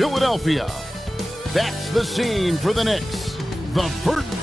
Philadelphia. That's the scene for the Knicks. The Burton.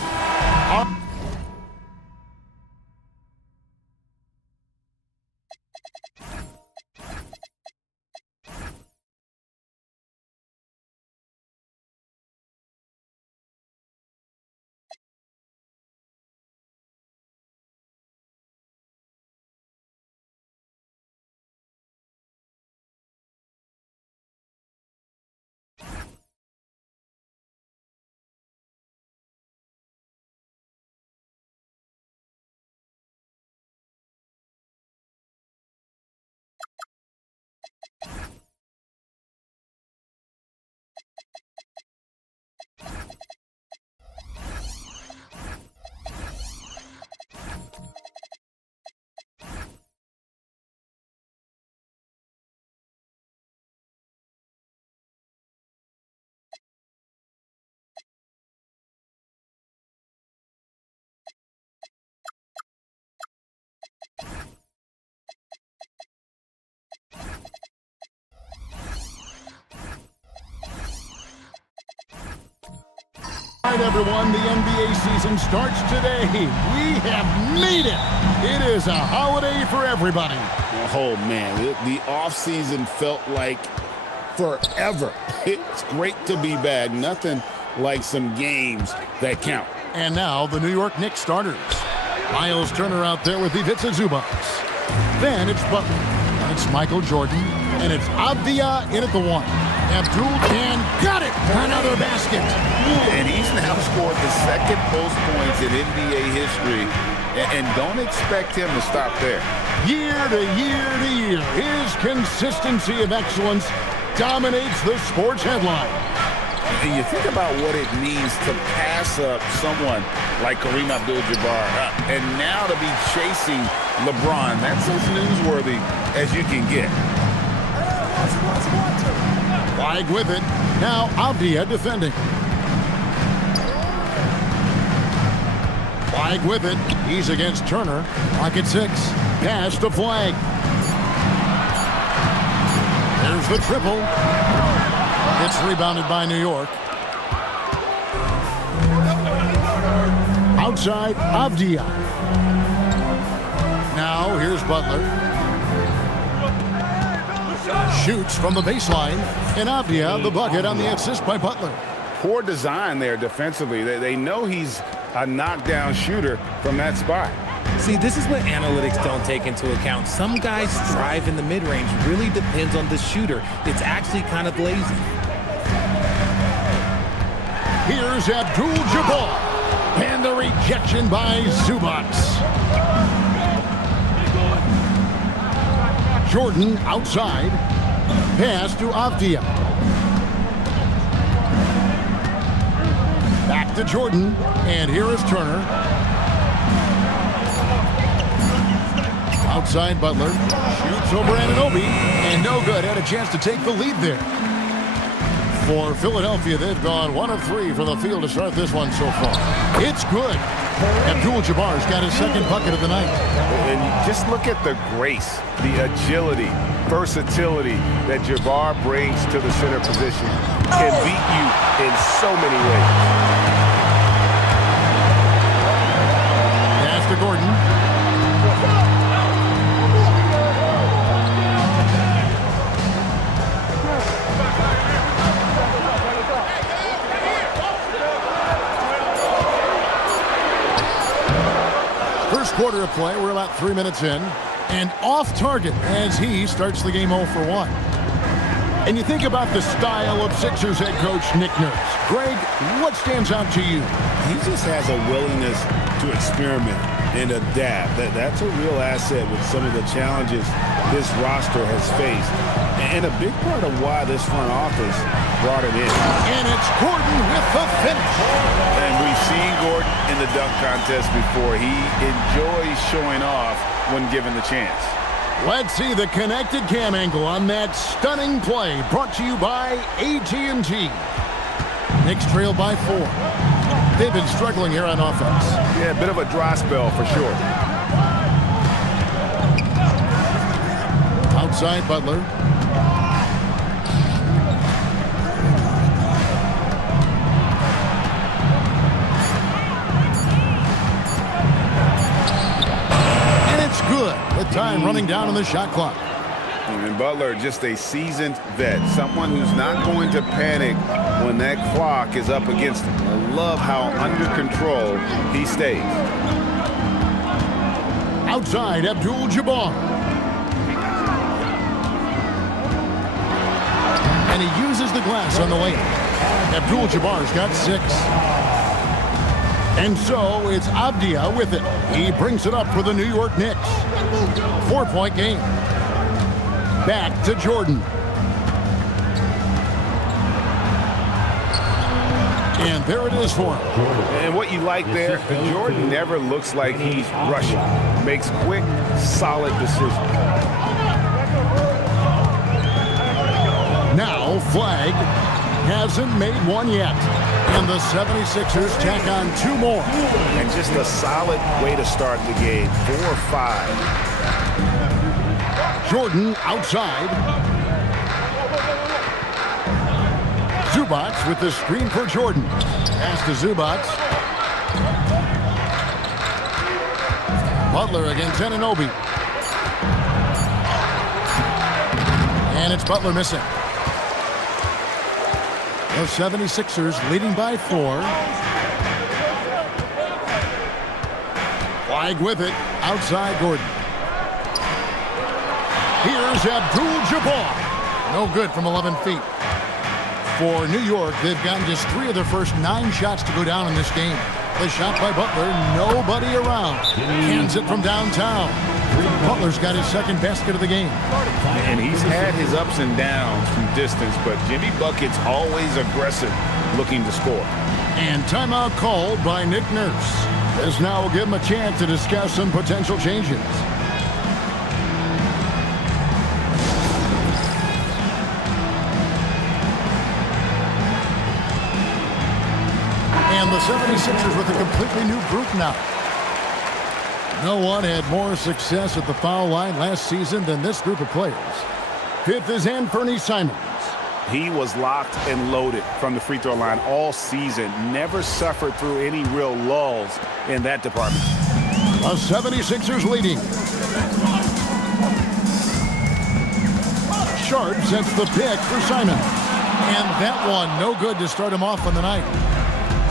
All right, everyone, the NBA season starts today. We have made it. It is a holiday for everybody. Oh, man, the offseason felt like forever. It's great to be back. Nothing like some games that count. And now the New York Knicks starters. Miles Turner out there with Ivica Zubac. Then it's Butler. And it's Michael Jordan. And it's Avdija in at the one. Abdul can got it for another basket. And he's now scored the second most points in NBA history. And don't expect him to stop there. Year to year to year, his consistency of excellence dominates the sports headline. And you think about what it means to pass up someone like Kareem Abdul-Jabbar and now to be chasing LeBron. That's as newsworthy as you can get. Flag with it. Now Avdija defending. Flag with it. He's against Turner. Clock at 6. Pass to Flag. There's the triple. It's rebounded by New York. Outside, Avdija. Now, here's Butler. Shoots from the baseline. And Avdija, the bucket on the assist by Butler. Poor design there defensively. They know he's a knockdown shooter from that spot. See, this is what analytics don't take into account. Some guys thrive in the mid-range. Really depends on the shooter. It's actually kind of lazy. Here's Abdul-Jabbar. And the rejection by Zubac. Jordan outside. Pass to Avdia. Back to Jordan. And here is Turner. Outside Butler. Shoots over Anunoby. And no good. Had a chance to take the lead there. For Philadelphia, they've gone 1 of 3 from the field to start this one so far. It's good. Abdul-Jabbar's got his second bucket of the night. And just look at the grace, the agility, versatility that Jabbar brings to the center position. Can beat you in so many ways. Pass to Gordon. First quarter of play, we're about 3 minutes in, and off target as he starts the game 0 for 1. And you think about the style of Sixers head coach Nick Nurse. Greg, what stands out to you? He just has a willingness to experiment and adapt. That's a real asset with some of the challenges this roster has faced. And a big part of why this front office brought him in. And it's Gordon with the finish. And we've seen Gordon in the dunk contest before. He enjoys showing off when given the chance. Let's see the connected cam angle on that stunning play brought to you by AT&T. Knicks trail by 4. They've been struggling here on offense. Yeah, a bit of a dry spell for sure. Outside Butler. Good. With time running down on the shot clock. And Butler, just a seasoned vet. Someone who's not going to panic when that clock is up against him. I love how under control he stays. Outside, Abdul-Jabbar. And he uses the glass on the layup. Abdul-Jabbar's got 6. And so it's Avdia with it. He brings it up for the New York Knicks. 4-point game. Back to Jordan. And there it is for him. And what you like there, Jordan never looks like he's rushing. Makes quick, solid decisions. Now Flag hasn't made one yet. And the 76ers tack on 2 more. And just a solid way to start the game. 4-5. Jordan outside. Zubac with the screen for Jordan. Pass to Zubac. Butler against Anunoby. And it's Butler missing. The 76ers leading by 4. Flag with it. Outside Gordon. Here's Abdul-Jabbar. No good from 11 feet. For New York, they've gotten just 3 of their first 9 shots to go down in this game. The shot by Butler, nobody around. Hands it from downtown. Butler's got his second basket of the game. And he's had his ups and downs from distance, but Jimmy Bucket's always aggressive, looking to score. And timeout called by Nick Nurse. This now will give him a chance to discuss some potential changes. And the 76ers with a completely new group now. No one had more success at the foul line last season than this group of players. 5th is Anthony Simons. He was locked and loaded from the free throw line all season. Never suffered through any real lulls in that department. The 76ers leading. Sharp sets the pick for Simons. And that one no good to start him off on the night.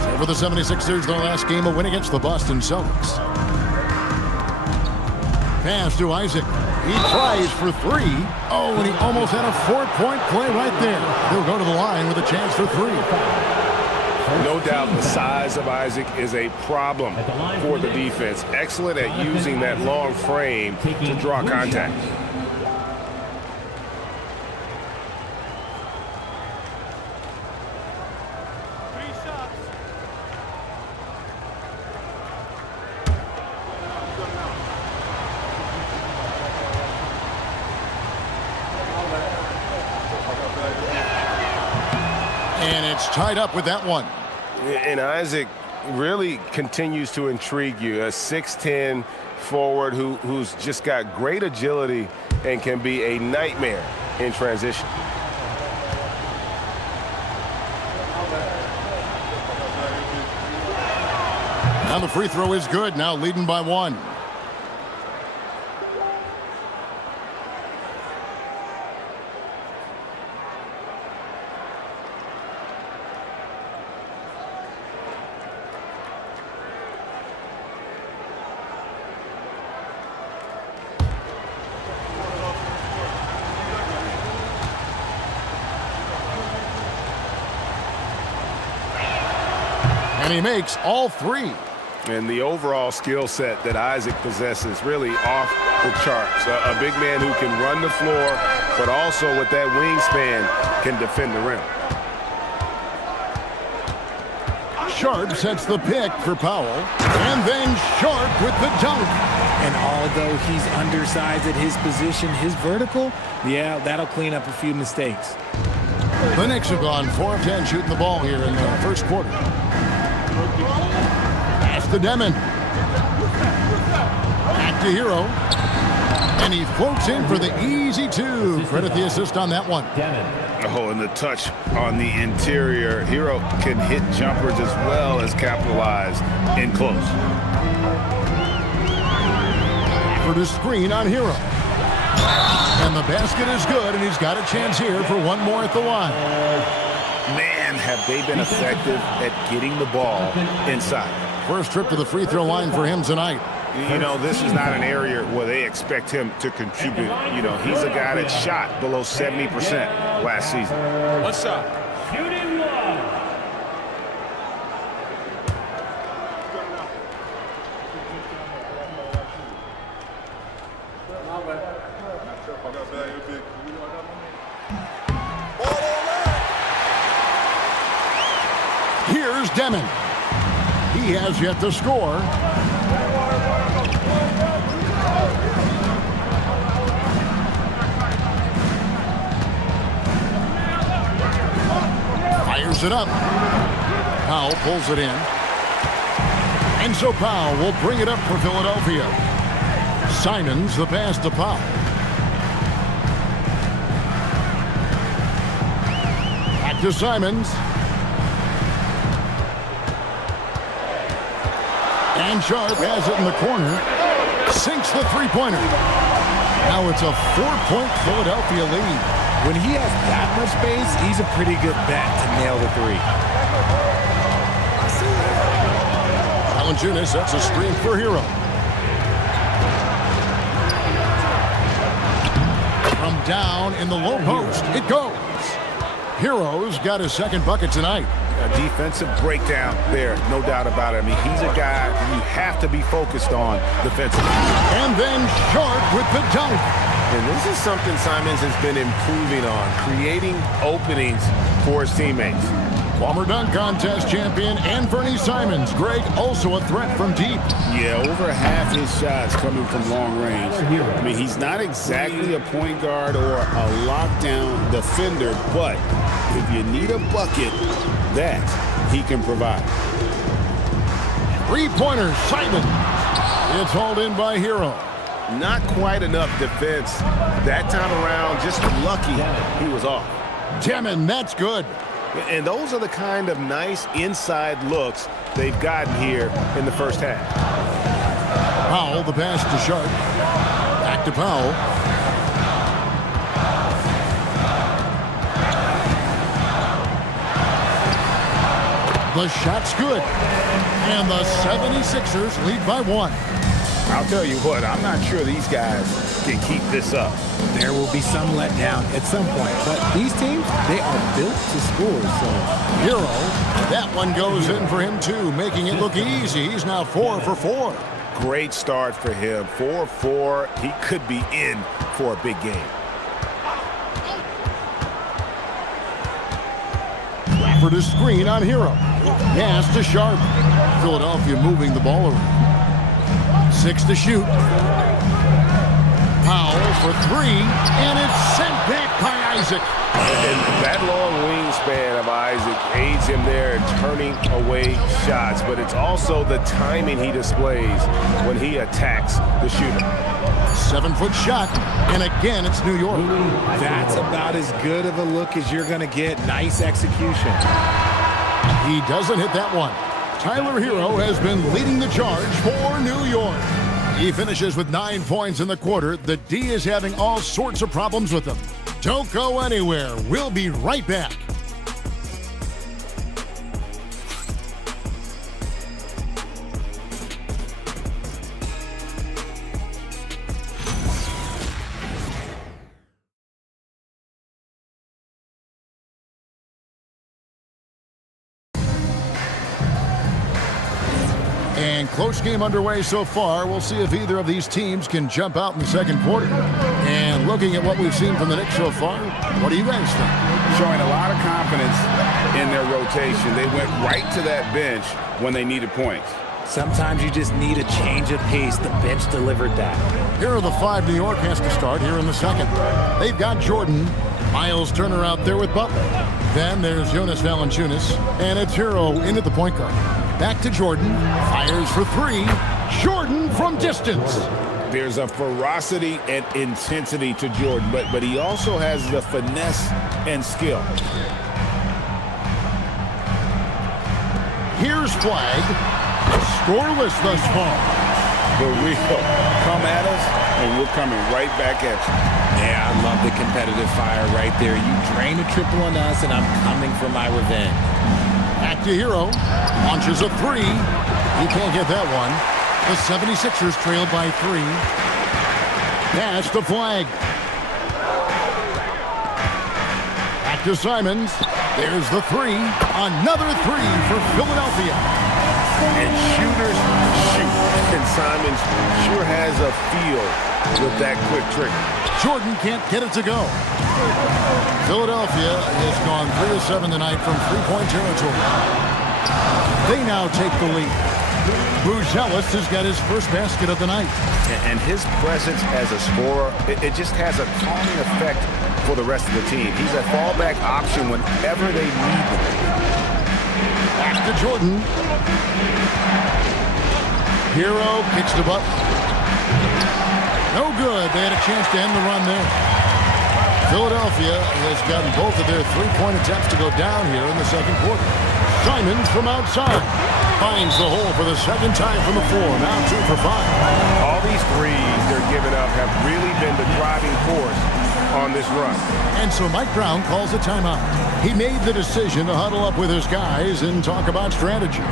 So for the 76ers, their last game, a win against the Boston Celtics. pass to Isaac. He tries for three. Oh, and he almost had a 4-point play right there. He'll go to the line with a chance for three. No doubt the size of Isaac is a problem for the defense. Excellent at using that long frame to draw contact. And it's tied up with that one. And Isaac really continues to intrigue you. A 6'10" forward who's just got great agility and can be a nightmare in transition. Now the free throw is good. Now leading by one. And he makes all three. And the overall skill set that Isaac possesses really off the charts. A big man who can run the floor, but also with that wingspan can defend the rim. Sharp sets the pick for Powell. And then Sharp with the dunk. And although he's undersized at his position, his vertical, yeah, that'll clean up a few mistakes. The Knicks have gone 4 of 10 shooting the ball here in the first quarter. Pass to Demon. Back to Hero. And he floats in for the easy two. Credit the assist on that one. Oh, and the touch on the interior. Hero can hit jumpers as well as capitalize in close. For the screen on Hero. And the basket is good, and he's got a chance here for one more at the line. Man, have they been effective at getting the ball inside. First trip to the free throw line for him tonight. You know, this is not an area where they expect him to contribute. You know, he's a guy that shot below 70% last season. What's up? Shooting one. Here's Demon. He has yet to score. Fires it up. Powell pulls it in. And so Powell will bring it up for Philadelphia. Simons the pass to Powell. Back to Simons. And Sharp has it in the corner. Sinks the three-pointer. Now it's a 4-point Philadelphia lead. When he has that much space, he's a pretty good bet to nail the three. Valanciunas sets a screen for Hero. From down in the low post, it goes. Hero's got his second bucket tonight. A defensive breakdown there, no doubt about it. I mean, he's a guy you have to be focused on defensively. And then Sharp with the dunk. And this is something Simons has been improving on, creating openings for his teammates. Former dunk contest champion and Bernie Simons. Greg also a threat from deep. Yeah, over half his shots coming from long range. I mean, he's not exactly a point guard or a lockdown defender, but if you need a bucket, that he can provide. Three-pointer, Simon. It's hauled in by Hero. Not quite enough defense that time around. Just lucky he was off. Demon, that's good. And those are the kind of nice inside looks they've gotten here in the first half. Powell, the pass to Sharp. Back to Powell. The shot's good. And the 76ers lead by one. I'll tell you what, I'm not sure these guys can keep this up. There will be some letdown at some point, but these teams, they are built to score, so. Hero, that one goes in for him too, making it look easy. He's now 4 for 4. Great start for him. 4-4. He could be in for a big game. For the screen on Hero. Pass to Sharp. Philadelphia moving the ball around. 6 to shoot. Powell for 3, and it's sent back by Isaac. And that long wingspan of Isaac aids him there in turning away shots, but it's also the timing he displays when he attacks the shooter. 7-foot shot, and again it's New York. That's about as good of a look as you're going to get. Nice execution. He doesn't hit that one. Tyler Hero has been leading the charge for New York. He finishes with 9 points in the quarter. The D is having all sorts of problems with him. Don't go anywhere. We'll be right back. And close game underway so far. We'll see if either of these teams can jump out in the second quarter. And looking at what we've seen from the Knicks so far, what do you guys think? Showing a lot of confidence in their rotation. They went right to that bench when they needed points. Sometimes you just need a change of pace. The bench delivered that. Here are the 5 New York has to start here in the second. They've got Jordan, Miles Turner out there with Butler. Then there's Jonas Valanciunas, and it's Hero in at the point guard. Back to Jordan, fires for 3. Jordan from distance. There's a ferocity and intensity to Jordan, but he also has the finesse and skill. Here's Flag. Scoreless thus far. But we'll come at us, and we're coming right back at you. Yeah, I love the competitive fire right there. You drain a triple on us, and I'm coming for my revenge. Back to Hero. Launches a 3. He can't get that one. The 76ers trail by 3. Pass to Flag. Back to Simons. There's the 3. Another 3 for Philadelphia. And shooters shoot. And Simons sure has a feel with that quick trigger. Jordan can't get it to go. Philadelphia has gone 3 of 7 tonight from three-point territory. They now take the lead. Buzelis has got his first basket of the night. And his presence as a scorer, it just has a calming effect for the rest of the team. He's a fallback option whenever they need him. Back to Jordan. Hero kicks the butt. No good. They had a chance to end the run there. Philadelphia has gotten both of their three-point attempts to go down here in the second quarter. Simons from outside finds the hole for the second time from the floor. Now 2 for 5. All these threes they're giving up have really been the driving force on this run. And so Mike Brown calls a timeout. He made the decision to huddle up with his guys and talk about strategy.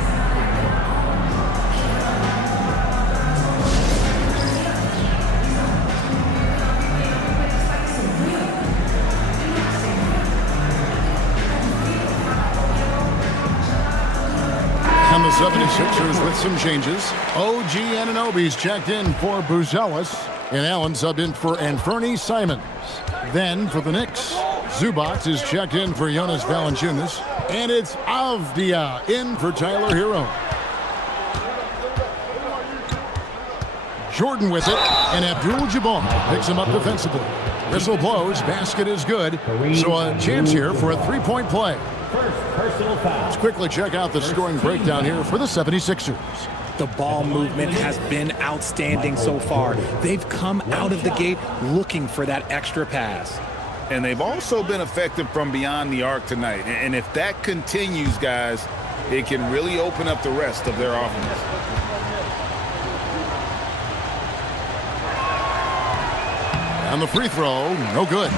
And the 76ers with some changes. OG Anunoby's checked in for Buzelis, and Allen subbed in for Anfernee Simons. Then for the Knicks, Zubac is checked in for Jonas Valanciunas, and it's Avdia in for Tyler Hero. Jordan with it, and Abdul-Jabbar picks him up defensively. Whistle blows, basket is good, so a chance here for a three-point play. Let's quickly check out the scoring breakdown here for the 76ers. The ball movement has been outstanding so far. They've come out of the gate looking for that extra pass. And they've also been effective from beyond the arc tonight. And if that continues, guys, it can really open up the rest of their offense. And the free throw, no good.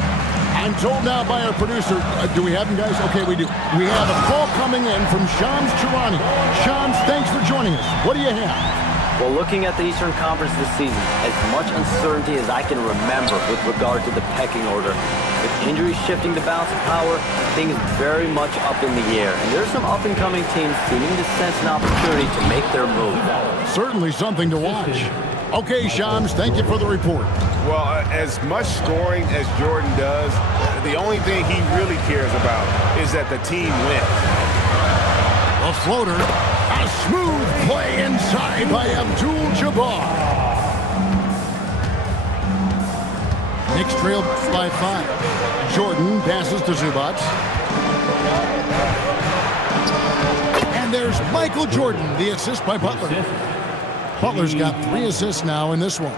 I'm told now by our producer, do we have him, guys? Okay, we do. We have a call coming in from Shams Charania. Shams, thanks for joining us. What do you have? Well, looking at the Eastern Conference this season, as much uncertainty as I can remember with regard to the pecking order, with injuries shifting the balance of power, things very much up in the air. And there's some up-and-coming teams seeming to sense an opportunity to make their move. Certainly something to watch. Okay, Shams, thank you for the report. Well, as much scoring as Jordan does, the only thing he really cares about is that the team wins. A floater, a smooth play inside by Abdul-Jabbar. Knicks trail by 5. Jordan passes to Zubac. And there's Michael Jordan, the assist by Butler. Butler's got 3 assists now in this one.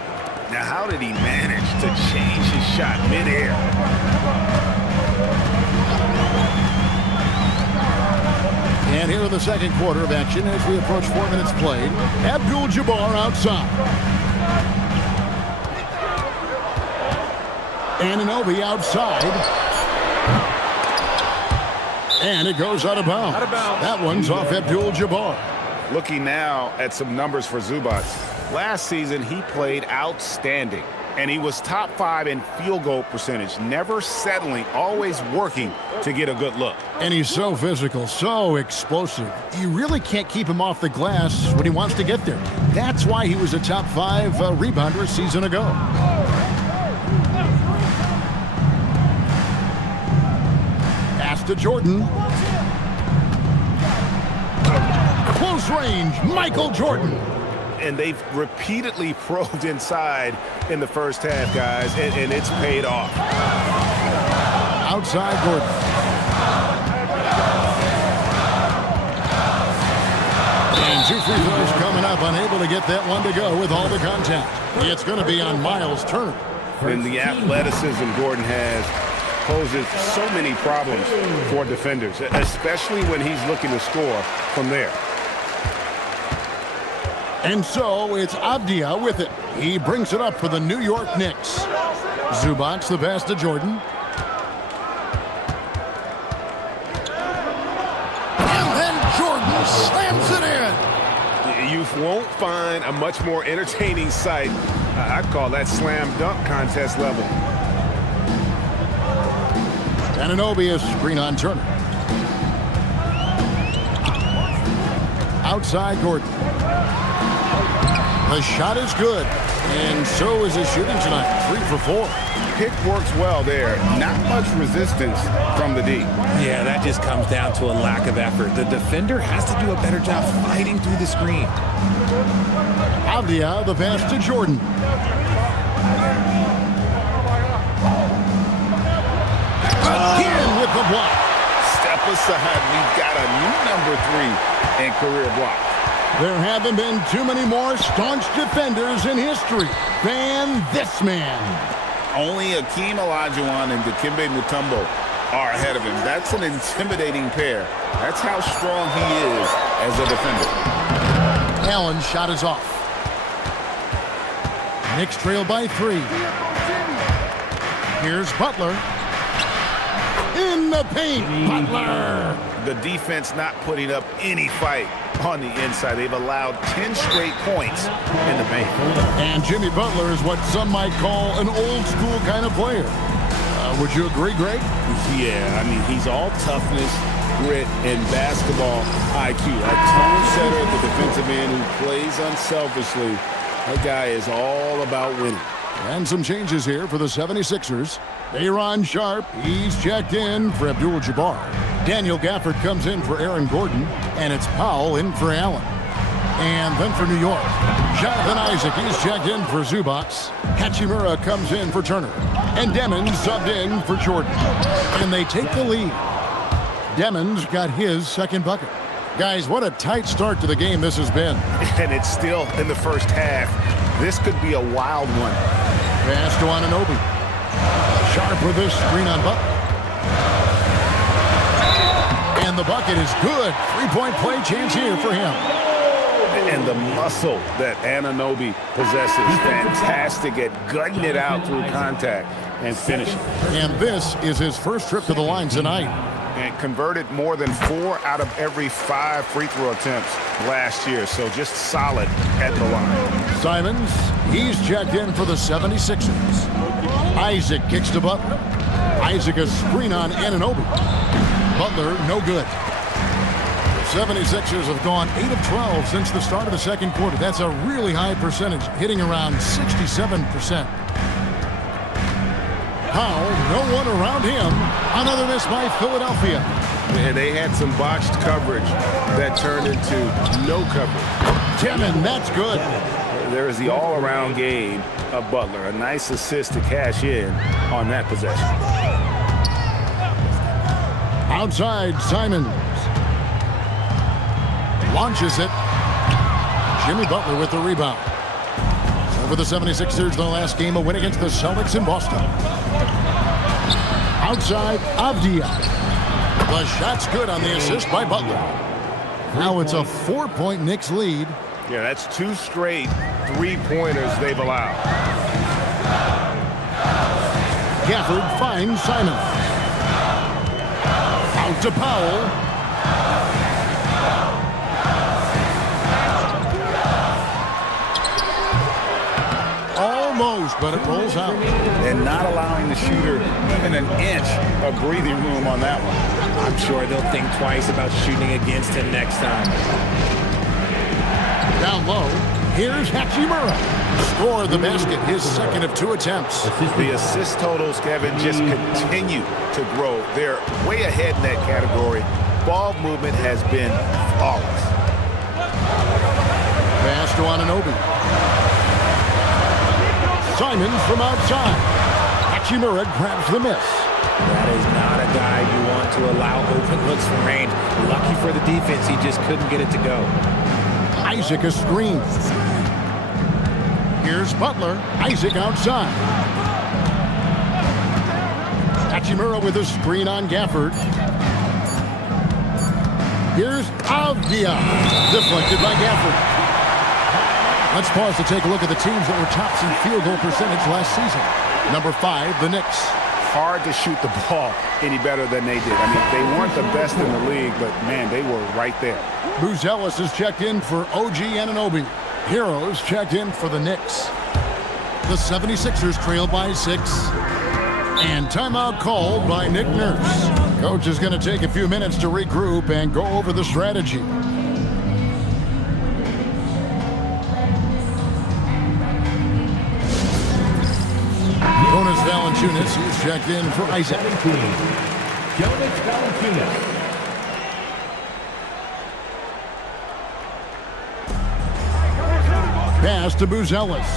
Now, how did he manage to change his shot midair? And here in the second quarter of action as we approach 4 minutes played. Abdul-Jabbar outside. Anunoby outside. And it goes out of bounds. That one's off Abdul-Jabbar. Looking now at some numbers for Zubac. Last season, he played outstanding, and he was top 5 in field goal percentage, never settling, always working to get a good look. And he's so physical, so explosive. You really can't keep him off the glass when he wants to get there. That's why he was a top 5 rebounder a season ago. Pass to Jordan. Close range, Michael Jordan. And they've repeatedly probed inside in the first half, guys, and it's paid off. Outside Gordon. And 2 free throws coming up, unable to get that one to go with all the contact. It's going to be on Miles Turner. And the athleticism Gordon has poses so many problems for defenders, especially when he's looking to score from there. And so it's Avdia with it. He brings it up for the New York Knicks. Zubac the pass to Jordan. And then Jordan slams it in. You won't find a much more entertaining sight. I'd call that slam dunk contest level. Anunoby is screen on Turner. Outside Gordon. The shot is good, and so is his shooting tonight. 3 for 4. Pick works well there. Not much resistance from the D. Yeah, that just comes down to a lack of effort. The defender has to do a better job fighting through the screen. Avdia the pass to Jordan. Again with the block. Step aside. We've got a new number 3 in career blocks. There haven't been too many more staunch defenders in history than this man. Only Akeem Olajuwon and Dikembe Mutombo are ahead of him. That's an intimidating pair. That's how strong he is as a defender. Allen's shot is off. Knicks trail by 3. Here's Butler. In the paint, Butler. The defense not putting up any fight on the inside. They've allowed 10 straight points in the paint. And Jimmy Butler is what some might call an old school kind of player. Would you agree, Greg? Yeah, I mean, he's all toughness, grit, and basketball IQ. A tone setter at the defensive end who plays unselfishly. That guy is all about winning. And some changes here for the 76ers. Aaron Sharp, he's checked in for Abdul-Jabbar. Daniel Gafford comes in for Aaron Gordon, and it's Powell in for Allen. And then for New York, Jonathan Isaac, he's checked in for Zubac. Hachimura comes in for Turner. And Demons subbed in for Jordan. And they take the lead. Demons got his second bucket. Guys, what a tight start to the game this has been. And it's still in the first half. This could be a wild one. Pass to Anunoby. Sharp with this screen on Butler. And the bucket is good. 3-point play chance here for him. And the muscle that Anunoby possesses, fantastic at gutting it out through contact and finishing. And this is his first trip to the line tonight. and converted more than 4 out of every 5 free throw attempts last year. So just solid at the line. Simons, he's checked in for the 76ers. Isaac kicks to Butler. Isaac a screen on Anunoby. Butler, no good. The 76ers have gone 8 of 12 since the start of the second quarter. That's a really high percentage, hitting around 67%. Powell, no one around him. Another miss by Philadelphia. And they had some botched coverage that turned into no coverage. Timmon, that's good. There is the all-around game of Butler. A nice assist to cash in on that possession. Outside, Simons. Launches it. Jimmy Butler with the rebound. For the 76ers, the last game, a win against the Celtics in Boston. Outside, Avdia. The shot's good on the assist by Butler. Now it's a 4-point Knicks lead. Yeah, that's 2 straight 3-pointers they've allowed. Gafford finds Simons. Out to Powell. Almost, but it rolls out. And not allowing the shooter even an inch of breathing room on that one. I'm sure they'll think twice about shooting against him next time. Down low, here's Hachimura. Scored the basket, his second of 2 attempts. The assist totals, Kevin, just continue to grow. They're way ahead in that category. Ball movement has been flawless. Pass to Anunoby. Simons from outside. Hachimura grabs the miss. That is not a guy you want to allow open looks from range. Lucky for the defense, he just couldn't get it to go. Isaac a screen. Here's Butler. Isaac outside. Hachimura with a screen on Gafford. Here's Avdia. Deflected by Gafford. Let's pause to take a look at the teams that were tops in field goal percentage last season. Number 5, the Knicks. Hard to shoot the ball any better than they did. I mean, they weren't the best in the league, but, man, they were right there. Buzelis is checked in for OG Anunoby. Heroes checked in for the Knicks. The 76ers trail by 6. And timeout called by Nick Nurse. Coach is going to take a few minutes to regroup and go over the strategy. Jonas Valanciunas, he's checked in for Isaac. Jonas Valanciunas. Pass to Buzelis.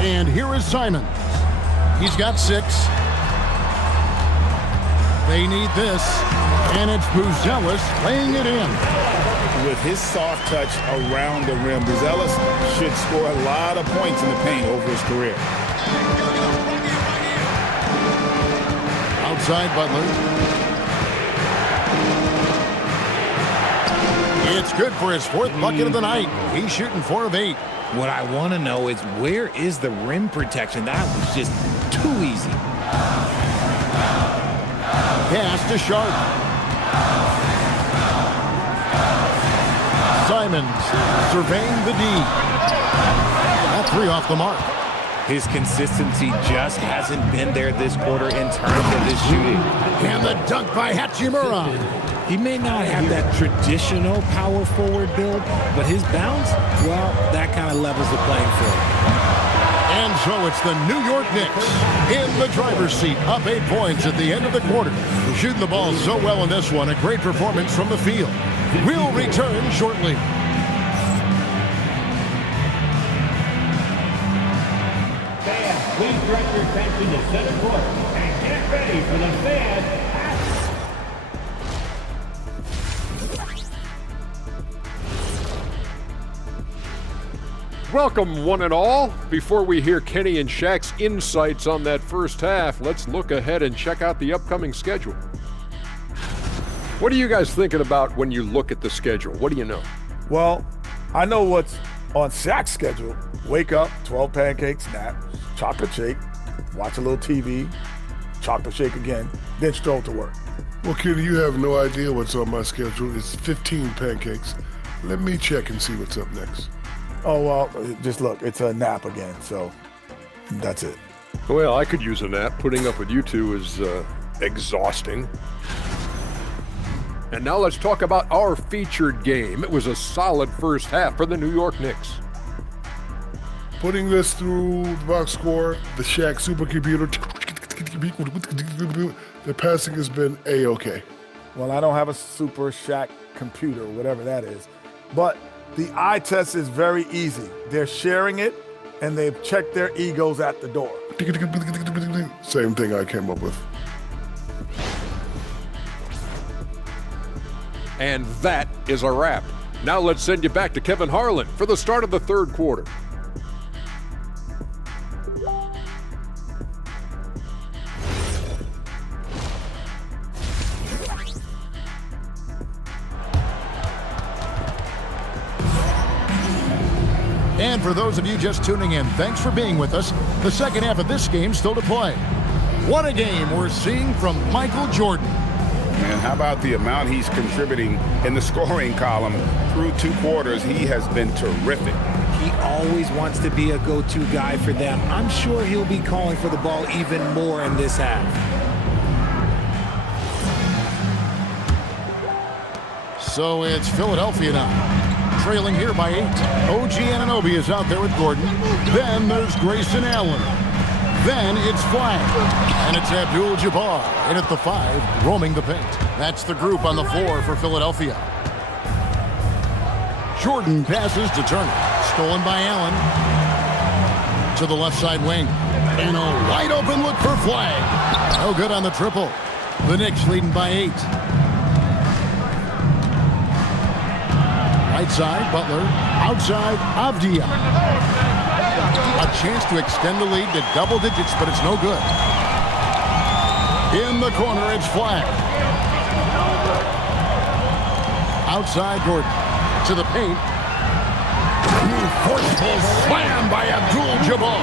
And here is Simons. He's got 6. They need this. And it's Buzelis laying it in. With his soft touch around the rim, Buzelis should score a lot of points in the paint over his career. Outside Butler. It's good for his 4th bucket of the night. He's shooting 4 of 8. What I want to know is, where is the rim protection? That was just too easy. Pass to Sharp. Simons surveying the D. That 3 off the mark. His consistency just hasn't been there this quarter in terms of his shooting. And the dunk by Hachimura. He may not have that traditional power forward build, but his bounce, well, that kind of levels the playing field. And so it's the New York Knicks in the driver's seat, up 8 points at the end of the quarter. Shooting the ball so well in this one, a great performance from the field. We'll return shortly. Fans, please direct your attention to center court and get ready for the fan. Welcome, one and all. Before we hear Kenny and Shaq's insights on that first half, let's look ahead and check out the upcoming schedule. What are you guys thinking about when you look at the schedule? What do you know? Well, I know what's on Shaq's schedule. Wake up, 12 pancakes, nap, chocolate shake, watch a little TV, chocolate shake again, then stroll to work. Well, Kenny, you have no idea what's on my schedule. It's 15 pancakes. Let me check and see what's up next. Oh, well, just look, it's a nap again, so that's it. Well, I could use a nap. Putting up with you two is exhausting. And now let's talk about our featured game. It was a solid first half for the New York Knicks. Putting this through the box score, the Shaq supercomputer, the passing has been A-okay. Well, I don't have a Super Shaq computer, whatever that is, but the eye test is very easy. They're sharing it, and they've checked their egos at the door. Same thing I came up with. And that is a wrap. Now let's send you back to Kevin Harlan for the start of the third quarter. And for those of you just tuning in, thanks for being with us. The second half of this game still to play. What a game we're seeing from Michael Jordan. And how about the amount he's contributing in the scoring column through 2 quarters? He has been terrific. He always wants to be a go-to guy for them. I'm sure he'll be calling for the ball even more in this half. So it's Philadelphia now, trailing here by 8. OG Anunoby is out there with Gordon. Then there's Grayson Allen. Then it's Flag. And it's Abdul-Jabbar in at the 5, roaming the paint. That's the group on the floor for Philadelphia. Jordan passes to Turner. Stolen by Allen. To the left side wing. And a wide open look for Flag. No good on the triple. The Knicks leading by 8. Right side, Butler. Outside, Avdia. A chance to extend the lead to double digits, but it's no good. In the corner, it's Flag. Outside, Gordon. To the paint. Forceful slam by Abdul-Jabbar.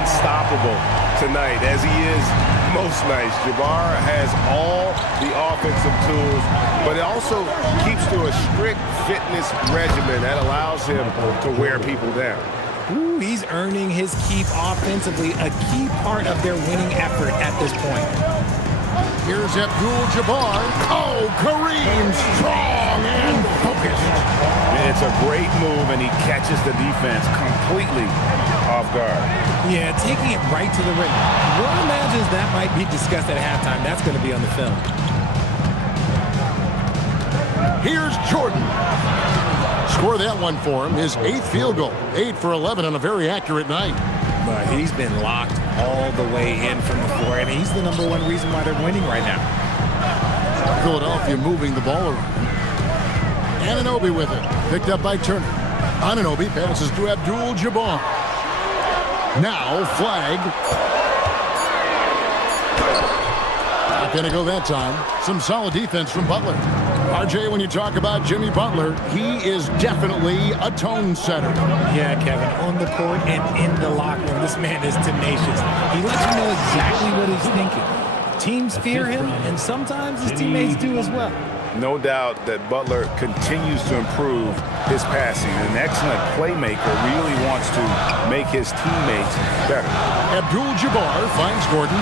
Unstoppable tonight, as he is most nights. Jabbar has all the offensive tools, but it also keeps to a strict fitness regimen that allows him to wear people down. Ooh, he's earning his keep offensively, a key part of their winning effort at this point. Here's Abdul-Jabbar. Oh, Kareem, strong and focused. It's a great move, and he catches the defense completely off guard. Yeah, taking it right to the rim. One imagines that might be discussed at halftime. That's going to be on the film. Here's Jordan. Score that one for him. His 8th field goal. 8 for 11 on a very accurate night. But he's been locked all the way in from the floor, and he's the #1 reason why they're winning right now. Philadelphia moving the ball around. Anunoby with it. Picked up by Turner. Anunoby passes to Abdul-Jabbar. Now Flag. Not going to go that time. Some solid defense from Butler. RJ, when you talk about Jimmy Butler, he is definitely a tone setter. Yeah, Kevin, on the court and in the locker room, this man is tenacious. He lets you know exactly what he's thinking. Teams fear him, and sometimes his teammates do as well. No doubt that Butler continues to improve his passing. An excellent playmaker, really wants to make his teammates better. Abdul-Jabbar finds Gordon.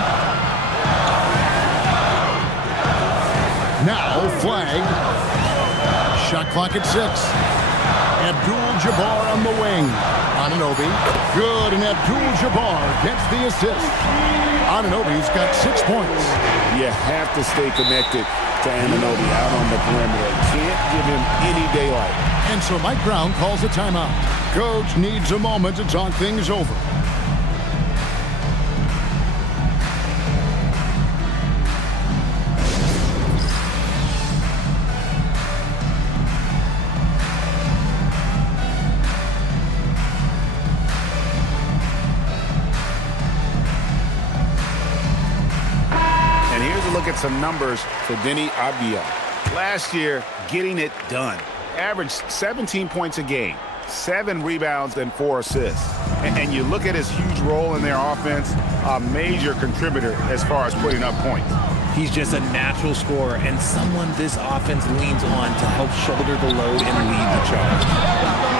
Now Flag. Shot clock at 6. Abdul-Jabbar on the wing. Anunoby. Good, and Abdul-Jabbar gets the assist. Anunoby's got 6 points. You have to stay connected to Anunoby out on the perimeter. Can't give him any daylight. And so Mike Brown calls a timeout. Coach needs a moment to talk things over. Look at some numbers for Deni Avdija. Last year, getting it done. Averaged 17 points a game, 7 rebounds and 4 assists. And you look at his huge role in their offense, a major contributor as far as putting up points. He's just a natural scorer and someone this offense leans on to help shoulder the load and lead the charge.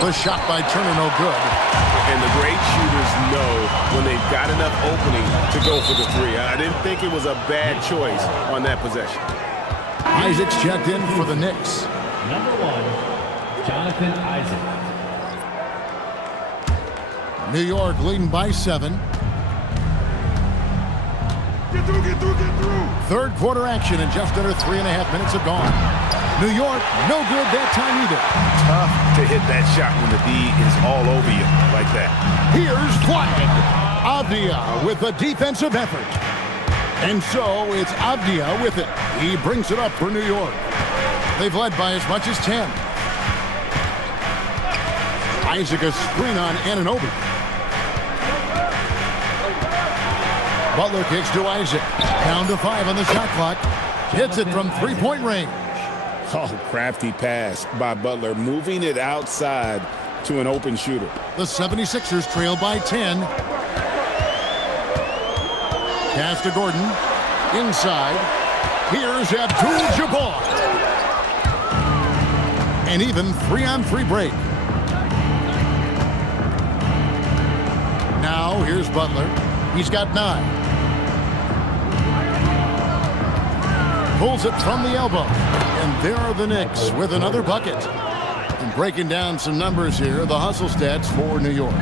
The shot by Turner, no good. And the great shooters know when they've got enough opening to go for the 3. I didn't think it was a bad choice on that possession. Isaac's checked in for the Knicks. Number 1, Jonathan Isaac. New York leading by 7. Get through, get through, get through. Third quarter action and just under 3.5 minutes have gone. New York, no good that time either. Tough to hit that shot when the D is all over you like that. Here's Flag. Avdia with a defensive effort. And so it's Avdia with it. He brings it up for New York. They've led by as much as 10. Isaac a screen on Anunoby. Butler kicks to Isaac. Down to 5 on the shot clock. Hits it from 3-point range. Oh, crafty pass by Butler, moving it outside to an open shooter. The 76ers trail by 10. Pass to Gordon. Inside. Here's Abdul-Jabbar. An even 3-on-3 break. Now here's Butler. He's got 9. Pulls it from the elbow. And there are the Knicks with another bucket. And breaking down some numbers here, the hustle stats for New York.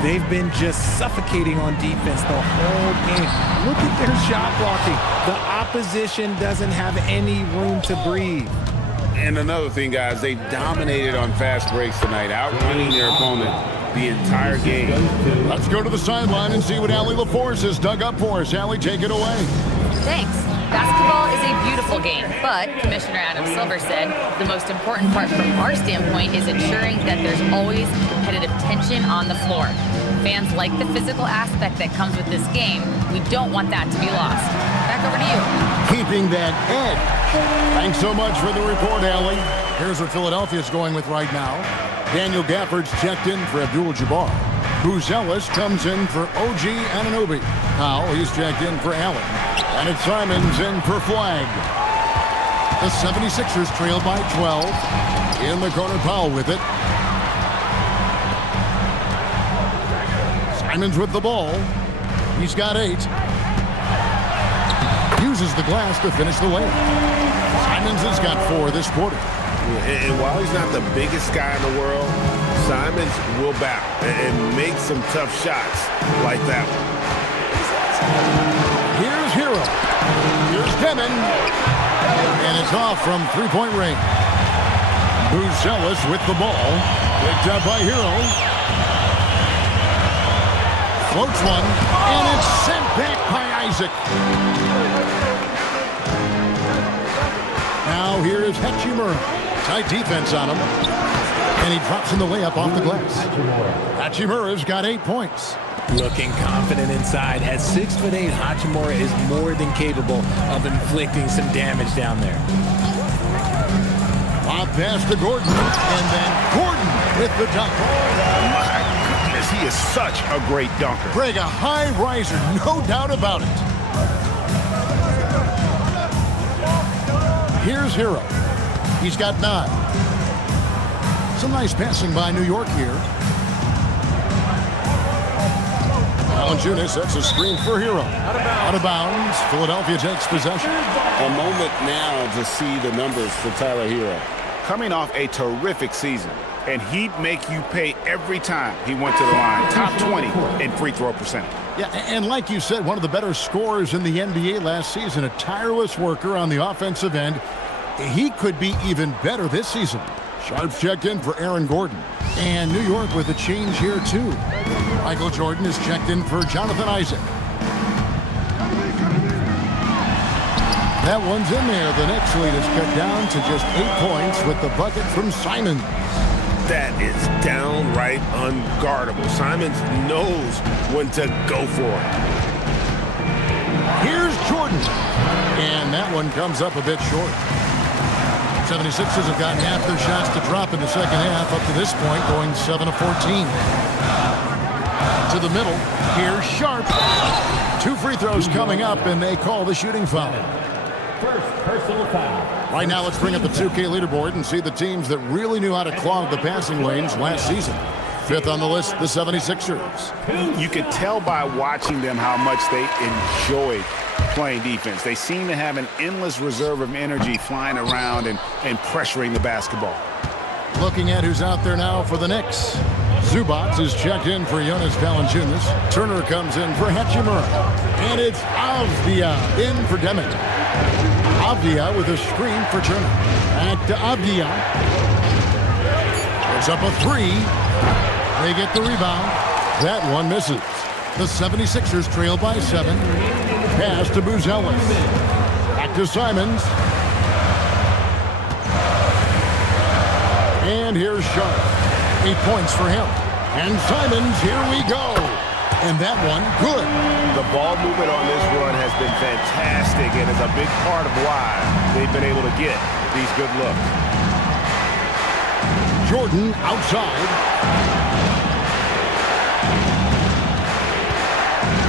They've been just suffocating on defense the whole game. Look at their shot blocking. The opposition doesn't have any room to breathe. And another thing, guys, they dominated on fast breaks tonight, outrunning their opponent the entire game. Let's go to the sideline and see what Allie LaForce has dug up for us. Allie, take it away. Thanks. Basketball is a beautiful game, but Commissioner Adam Silver said the most important part from our standpoint is ensuring that there's always competitive tension on the floor. Fans like the physical aspect that comes with this game. We don't want that to be lost. Back over to you. Keeping that edge. Thanks so much for the report, Allie. Here's what Philadelphia's going with right now. Daniel Gafford's checked in for Abdul-Jabbar. Bruce Ellis comes in for OG Anunoby. Powell, he's checked in for Allen. And it's Simons in for Flag. The 76ers trail by 12. In the corner, Powell with it. Simons with the ball. He's got 8. Uses the glass to finish the layup. Simons has got 4 this quarter. And while he's not the biggest guy in the world, Simons will battle and make some tough shots like that one. Here's Hero. Here's Demon. And it's off from 3-point range. Ellis with the ball. Picked up by Hero. Floats one. And it's sent back by Isaac. Now here is Hachimura. Tight defense on him. And he drops in the layup off the glass. Hachimura's got 8 points. Looking confident inside. At 6'8", Hachimura is more than capable of inflicting some damage down there. Lob pass to Gordon. And then Gordon with the dunk. My goodness, he is such a great dunker. Greg, a high riser, no doubt about it. Here's Hero. He's got 9. Some nice passing by New York here. Valanciunas sets a screen for Hero. Out of bounds. Philadelphia takes possession. A moment now to see the numbers for Tyler Hero. Coming off a terrific season, and he'd make you pay every time he went to the line. Top 20 in free throw percentage. Yeah, and like you said, one of the better scorers in the NBA last season, a tireless worker on the offensive end. He could be even better this season. Sharps checked in for Aaron Gordon. And New York with a change here, too. Michael Jordan is checked in for Jonathan Isaac. That one's in there. The Knicks lead is cut down to just 8 points with the bucket from Simons. That is downright unguardable. Simons knows when to go for it. Here's Jordan. And that one comes up a bit short. 76ers have gotten half their shots to drop in the second half up to this point, going 7 of 14. To the middle. Here's Sharp. 2 free throws coming up, and they call the shooting foul. First personal foul. Right now, let's bring up the 2K leaderboard and see the teams that really knew how to clog the passing lanes last season. 5th on the list, the 76ers. You could tell by watching them how much they enjoyed playing defense. They seem to have an endless reserve of energy flying around and pressuring the basketball. Looking at who's out there now for the Knicks. Zubac is checked in for Jonas Valanciunas. Turner comes in for Hachimura. And it's Avdia in for Deming. Avdia with a screen for Turner. Back to Avdia. It's up a 3. They get the rebound. That one misses. The 76ers trail by 7. Pass to Buzelis. Back to Simons. And here's Sharp. 8 points for him. And Simons, here we go. And that one, good. The ball movement on this run has been fantastic and is a big part of why they've been able to get these good looks. Jordan outside.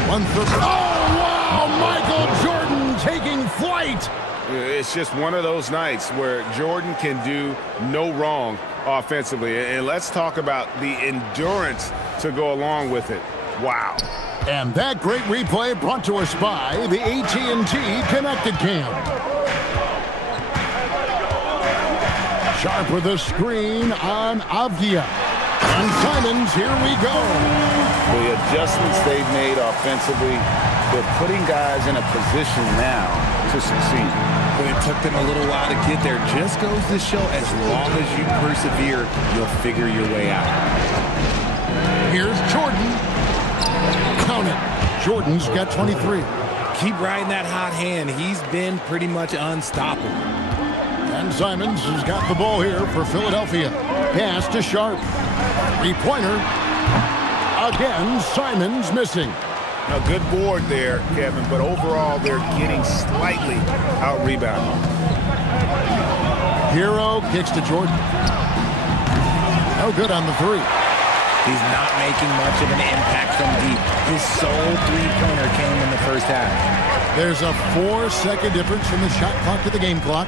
1-3. Oh, wow! Michael Jordan taking flight. It's just one of those nights where Jordan can do no wrong offensively. And let's talk about the endurance to go along with it. Wow. And that great replay brought to us by the AT&T Connected Cam. Sharp with a screen on Avdia. And Simons, here we go. The adjustments they've made offensively, they're putting guys in a position now to succeed. But it took them a little while to get there. Just goes to show, as long as you persevere, you'll figure your way out. Here's Jordan. Count it. Jordan's got 23. Keep riding that hot hand. He's been pretty much unstoppable. And Simons has got the ball here for Philadelphia. Pass to Sharp. 3-pointer. Again, Simons missing. A good board there, Kevin, but overall they're getting slightly out-rebounded. Hero kicks to Jordan. No good on the 3. He's not making much of an impact from deep. His sole 3-pointer came in the first half. There's a 4-second difference from the shot clock to the game clock.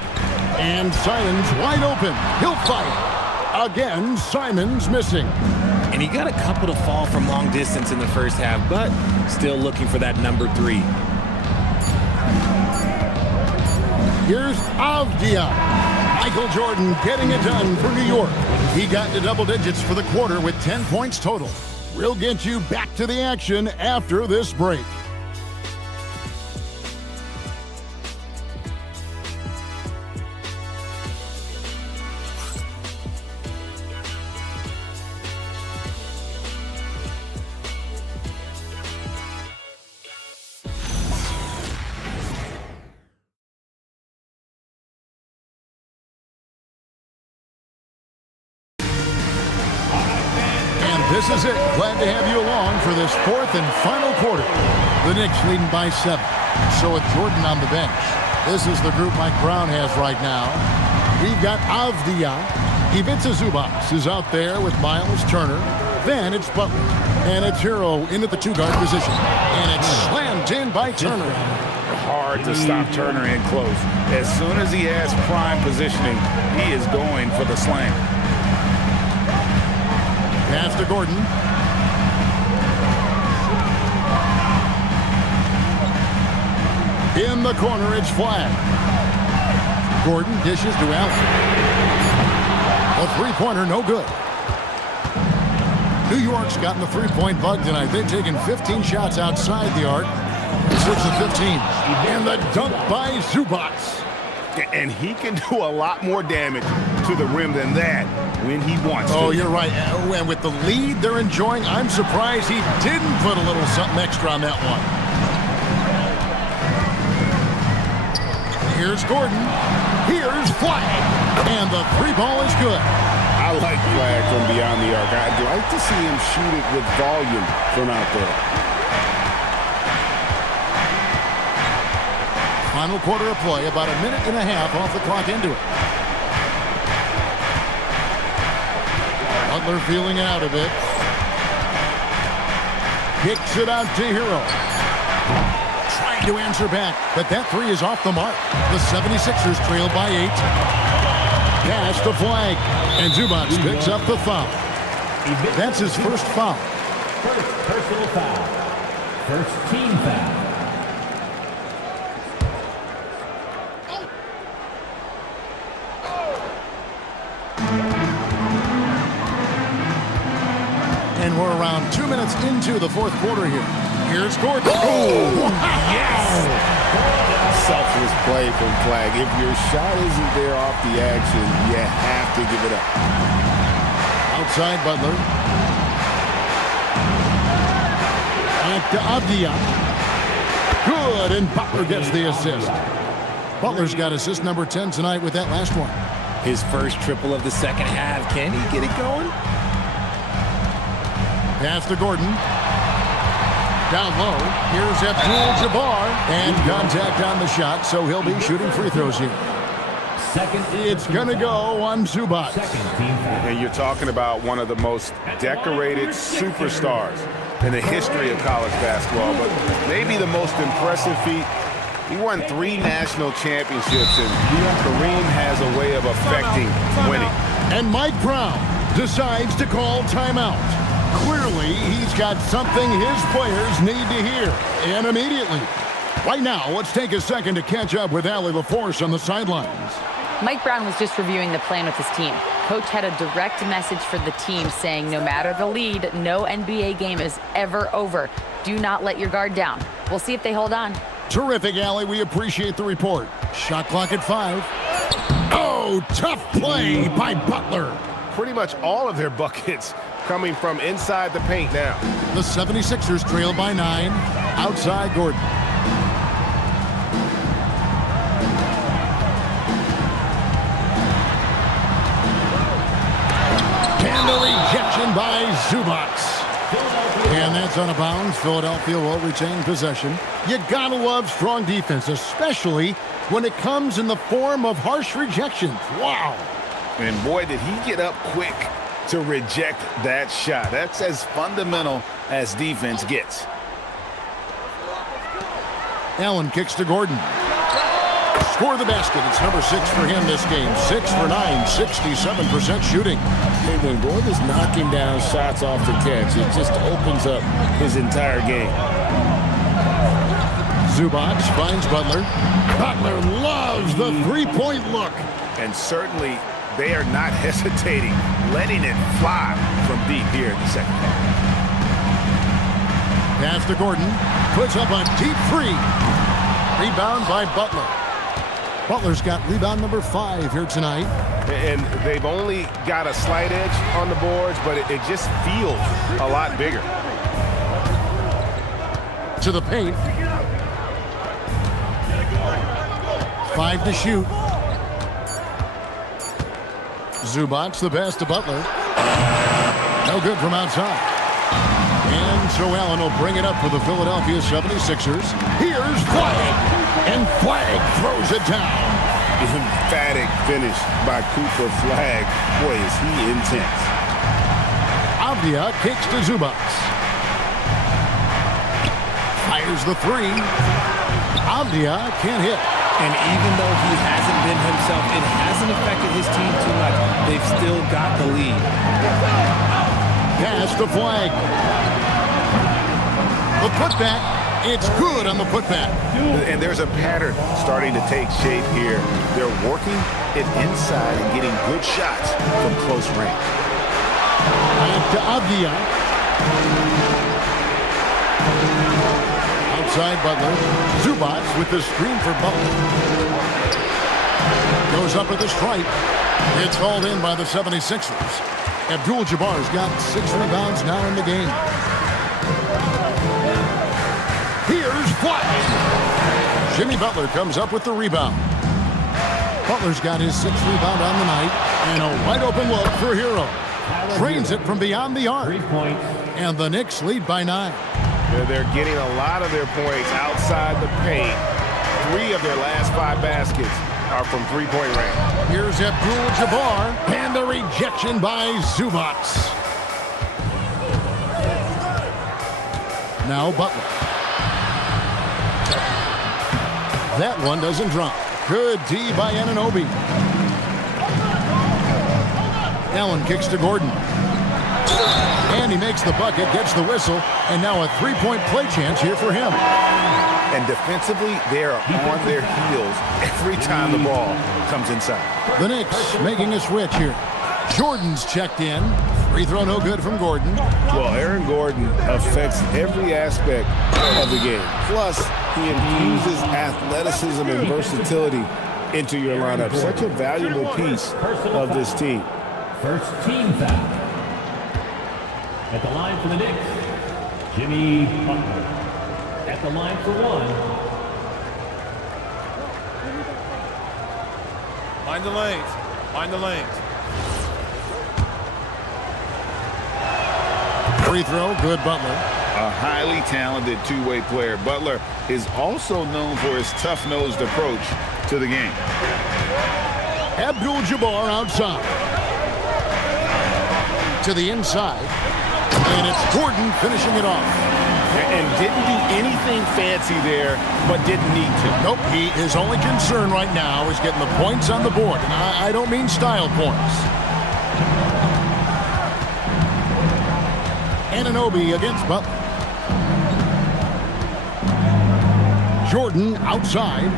And Simons wide open. He'll fight. Again, Simons missing. And he got a couple to fall from long distance in the first half, but still looking for that number 3. Here's Avdia. Michael Jordan getting it done for New York. He got to double digits for the quarter with 10 points total. We'll get you back to the action after this break. This is it. Glad to have you along for this 4th and final quarter. The Knicks leading by 7. So with Jordan on the bench, this is the group Mike Brown has right now. We've got Avdia. Ivica Zubac is out there with Miles Turner. Then it's Butler. And it's Hero in at the 2-guard position. And it's slammed in by Turner. Hard to stop Turner in close. As soon as he has prime positioning, he is going for the slam. Pass to Gordon. In the corner, it's flag. Gordon dishes to Allen. A 3-pointer, no good. New York's gotten the 3-point bug tonight. They've taken 15 shots outside the arc. 6 of 15. And the dunk by Zubac. And he can do a lot more damage to the rim than that when he wants to. Oh, you're right. And with the lead they're enjoying, I'm surprised he didn't put a little something extra on that one. Here's Gordon. Here's Flag. And the 3-ball is good. I like Flag from beyond the arc. I'd like to see him shoot it with volume from out there. Final quarter of play, about a minute and a half off the clock into it. Butler feeling it out a bit. Kicks it out to Hero. Trying to answer back, but that three is off the mark. The 76ers trail by 8. Pass to Flag, and Zubac picks up the foul. That's his first foul. First personal foul. First team foul. And we're around 2 minutes into the fourth quarter here. Here's Gordon. Oh, yes! Selfless play from Flag. If your shot isn't there off the action, you have to give it up. Outside Butler. Back to Avdia. Good, and Butler gets the assist. Butler's got assist number 10 tonight with that last one. His first triple of the second half. Can he get it going? Pass to Gordon. Down low. Here's Abdul-Jabbar. And contact on the shot, so he'll be shooting free throws here. It's going to go on Zubac. And you're talking about one of the most decorated superstars in the history of college basketball, but maybe the most impressive feat. He won 3 national championships, and Kareem has a way of affecting winning. And Mike Brown decides to call timeout. Clearly, he's got something his players need to hear, and immediately. Right now, let's take a second to catch up with Allie LaForce on the sidelines. Mike Brown was just reviewing the plan with his team. Coach had a direct message for the team saying no matter the lead, no NBA game is ever over. Do not let your guard down. We'll see if they hold on. Terrific, Allie. We appreciate the report. Shot clock at 5. Oh, tough play by Butler. Pretty much all of their buckets coming from inside the paint now. The 76ers trail by 9. Outside Gordon. And the rejection by Zubac. And that's out of bounds. Philadelphia will retain possession. You gotta love strong defense, especially when it comes in the form of harsh rejections. Wow. And boy, did he get up quick to reject that shot. That's as fundamental as defense gets. Allen kicks to Gordon. Score the basket. It's number 6 for him this game. 6 for 9, 67% shooting. And when Gordon's knocking down shots off the catch, it just opens up his entire game. Zubac finds Butler. Butler loves the three-point look. And certainly they are not hesitating, letting it fly from deep here in the second half. Pass to Gordon. Puts up a deep 3. Rebound by Butler. Butler's got rebound number 5 here tonight. And they've only got a slight edge on the boards, but it just feels a lot bigger. To the paint. 5 to shoot. Zubac the pass to Butler. No good from outside. And so Allen will bring it up for the Philadelphia 76ers. Here's Flag. And Flag throws it down. Emphatic finish by Cooper Flag. Boy, is he intense. Avdia kicks to Zubac. Fires the 3. Avdia can't hit. And even though he hasn't been himself, it hasn't affected his team too much. They've still got the lead. Pass to Flag. The putback. It's good on the putback. And there's a pattern starting to take shape here. They're working it inside and getting good shots from close range. Back to Avdia. Outside Butler. Zubac with the screen for Butler. Goes up with the stripe. It's hauled in by the 76ers. Abdul-Jabbar's got 6 rebounds now in the game. Here's Flag. Jimmy Butler comes up with the rebound. Butler's got his 6th rebound on the night. And a wide open look for Hero. Trains it from beyond the arc. 3 points. And the Knicks lead by 9. They're getting a lot of their points outside the paint. 3 of their last 5 baskets are from three-point range. Here's Abdul-Jabbar, and the rejection by Zubac. Now Butler. That one doesn't drop. Good D by Anunoby. Allen kicks to Gordon. And he makes the bucket, gets the whistle, and now a three-point play chance here for him. And defensively, they are on their heels every time the ball comes inside. The Knicks making a switch here. Jordan's checked in. Free throw no good from Gordon. Well, Aaron Gordon affects every aspect of the game. Plus, he infuses athleticism and versatility into your lineup. Such a valuable piece of this team. First team foul. At the line for the Knicks, Jimmy Butler. At the line for one. Mind the lanes. Mind the lanes. Free throw, good Butler. A highly talented two-way player. Butler is also known for his tough-nosed approach to the game. Abdul-Jabbar outside. To the inside. And it's Gordon finishing it off. And didn't do anything fancy there, but didn't need to. Nope, his only concern right now is getting the points on the board. And I don't mean style points. Anunoby against Butler. Jordan outside.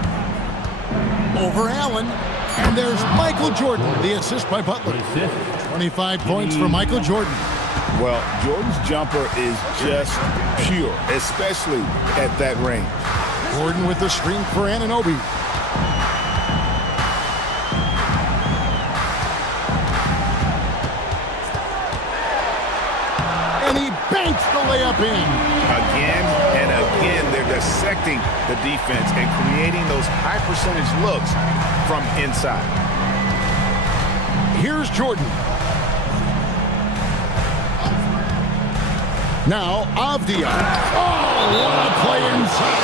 Over Allen. And there's Michael Jordan, the assist by Butler. 25 points for Michael Jordan. Well, Jordan's jumper is just pure, especially at that range. Gordon with the screen for Anunoby. And he banks the layup in. Again and again, they're dissecting the defense and creating those high-percentage looks from inside. Here's Jordan. Now, Avdia. Oh, what a play inside.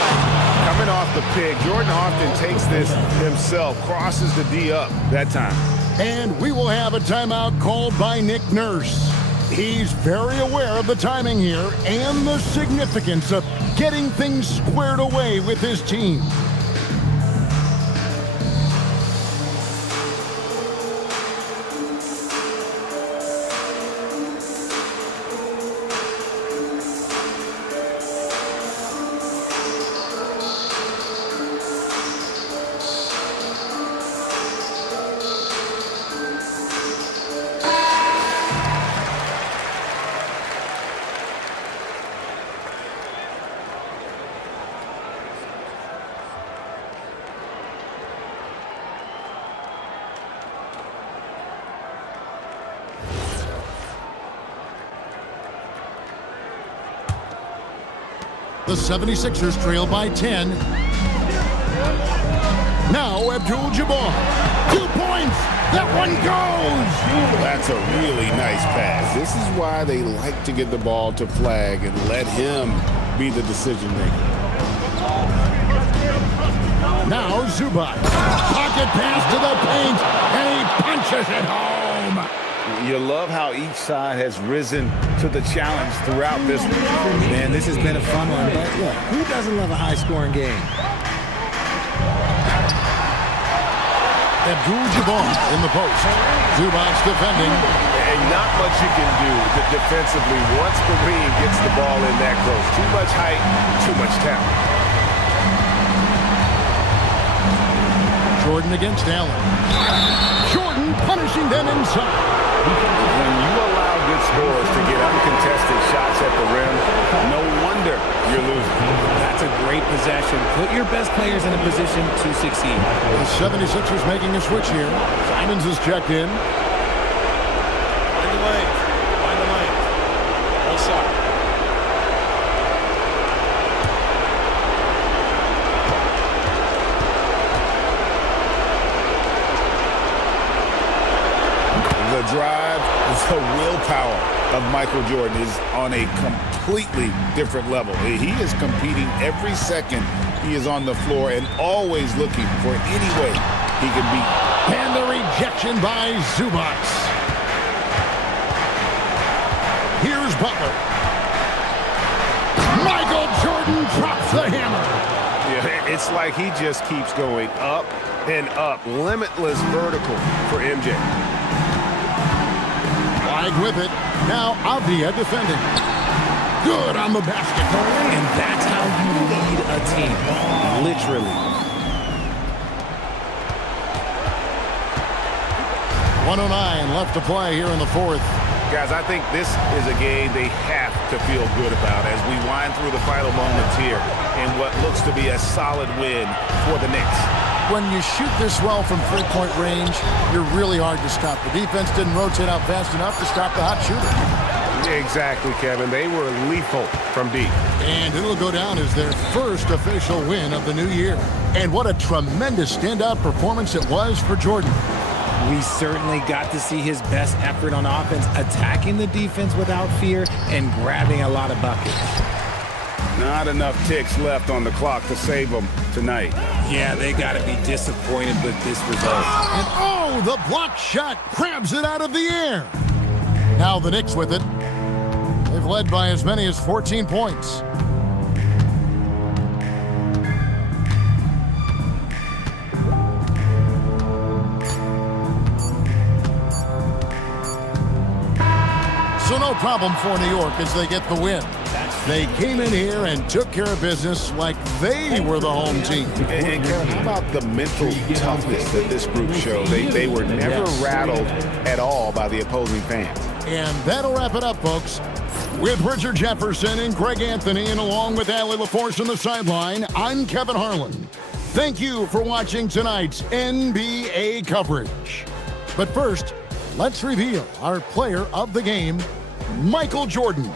Coming off the pick, Jordan often takes this himself, crosses the D up that time. And we will have a timeout called by Nick Nurse. He's very aware of the timing here and the significance of getting things squared away with his team. The 76ers trail by 10. Now Abdul-Jabbar. 2 points. That one goes. That's a really nice pass. This is why they like to get the ball to Flag and let him be the decision maker. Now Zubac. Pocket pass to the paint, and he punches it home. You love how each side has risen to the challenge throughout this one. Man, this has been a fun one. But look, who doesn't love a high-scoring game? Abdul-Jabbar in the post. Zubac defending. And not much you can do defensively once the wing gets the ball in that close. Too much height, too much talent. Jordan against Allen. Jordan punishing them inside. When you allow good scorers to get uncontested shots at the rim, no wonder you're losing. That's a great possession. Put your best players in a position to succeed. The 76ers making a switch here. Simons is checked in. Mind the lanes. Mind the lanes. Both sides. The drive, the willpower of Michael Jordan is on a completely different level. He is competing every second he is on the floor and always looking for any way he can beat. And the rejection by Zubac. Here's Butler. Michael Jordan drops the hammer. Yeah, it's like he just keeps going up and up. Limitless vertical for MJ. Flag with it. Now Avdia defending. Good on the basket. And that's how you lead a team. Literally. 109 left to play here in the fourth. Guys, I think this is a game they have to feel good about as we wind through the final moments here in what looks to be a solid win for the Knicks. When you shoot this well from three-point range, you're really hard to stop. The defense didn't rotate out fast enough to stop the hot shooter. Exactly, Kevin. They were lethal from deep. And it'll go down as their first official win of the new year. And what a tremendous standout performance it was for Jordan. We certainly got to see his best effort on offense, attacking the defense without fear and grabbing a lot of buckets. Not enough ticks left on the clock to save them tonight. Yeah, they got to be disappointed with this result. And oh, the block shot grabs it out of the air. Now the Knicks with it. They've led by as many as 14 points. So no problem for New York as they get the win. They came in here and took care of business like they were the home team. And Kevin, how about the mental toughness that this group showed? They were never rattled at all by the opposing fans. And that'll wrap it up, folks. With Richard Jefferson and Greg Anthony, and along with Allie LaForce on the sideline, I'm Kevin Harlan. Thank you for watching tonight's NBA coverage. But first, let's reveal our player of the game, Michael Jordan.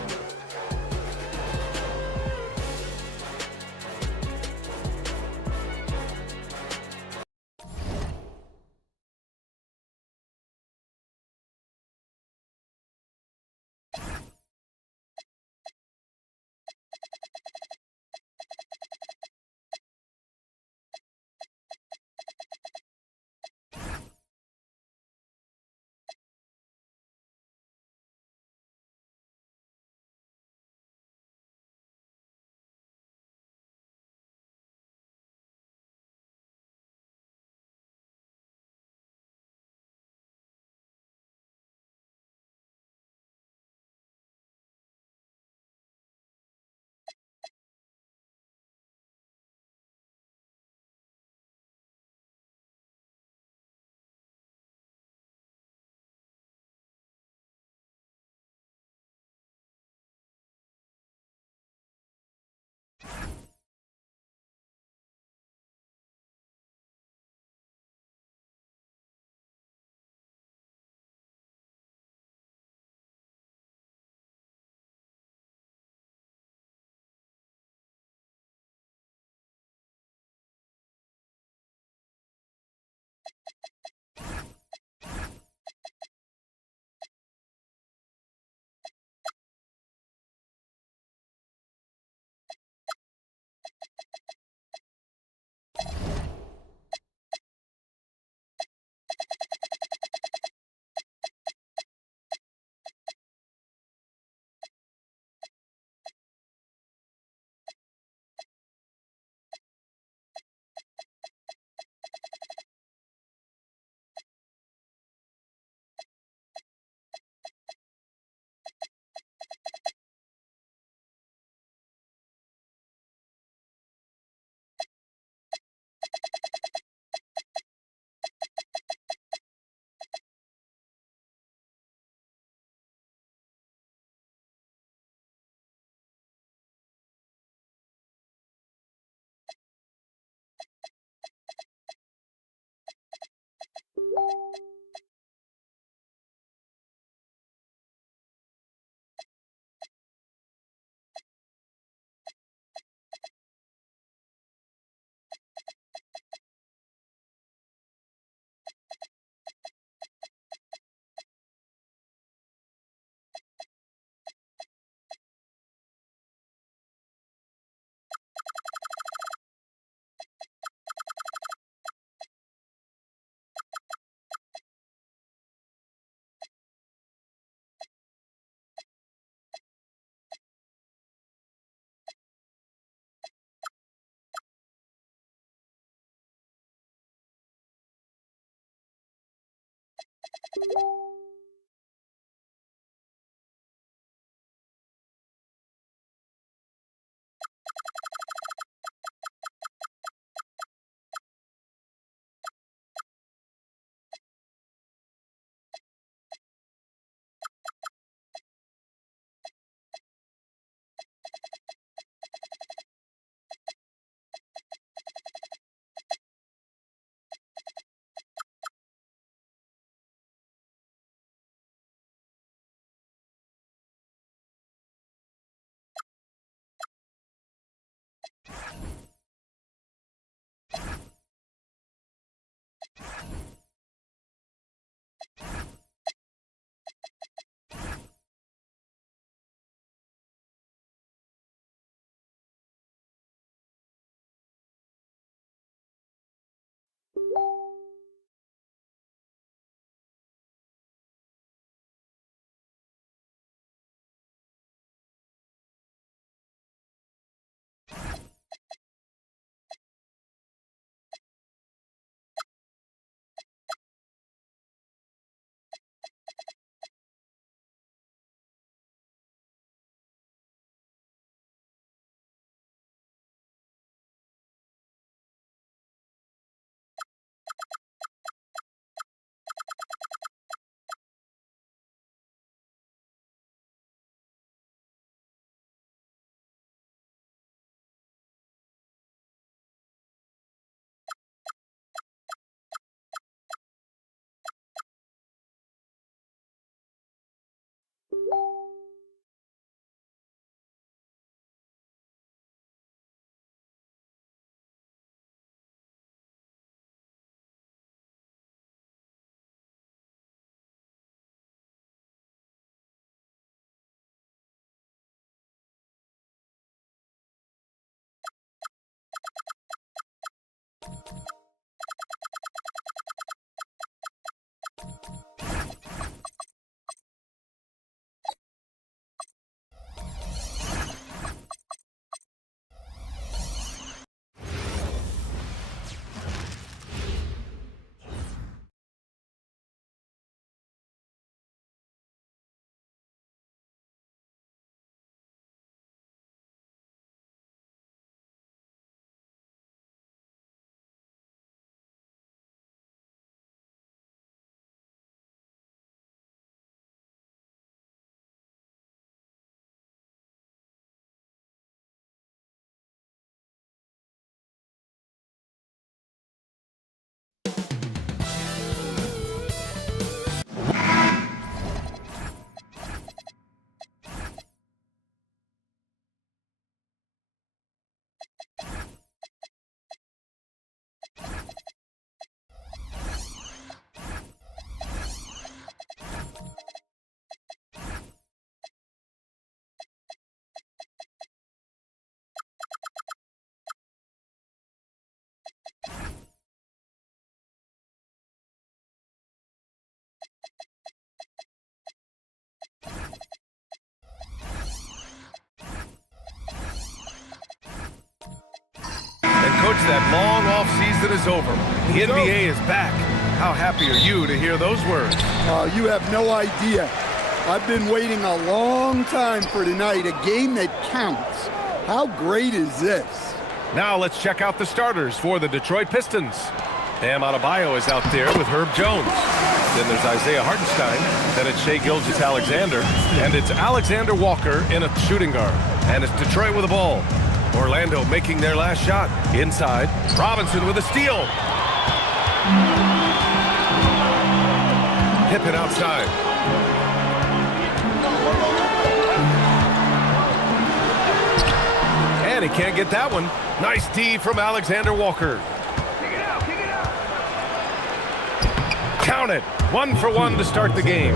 Coach, that long off season is over. The NBA is back. How happy are you to hear those words? You have no idea. I've been waiting a long time for tonight, a game that counts. How great is this? Now let's check out the starters for the Detroit Pistons. Bam Adebayo is out there with Herb Jones. Then there's Isaiah Hartenstein. Then it's Shai Gilgeous-Alexander. And it's Alexander Walker in a shooting guard. And it's Detroit with the ball. Orlando making their last shot. Inside, Robinson with a steal. Pippen outside. And he can't get that one. Nice D from Alexander Walker. Count it. 1 for 1 to start the game.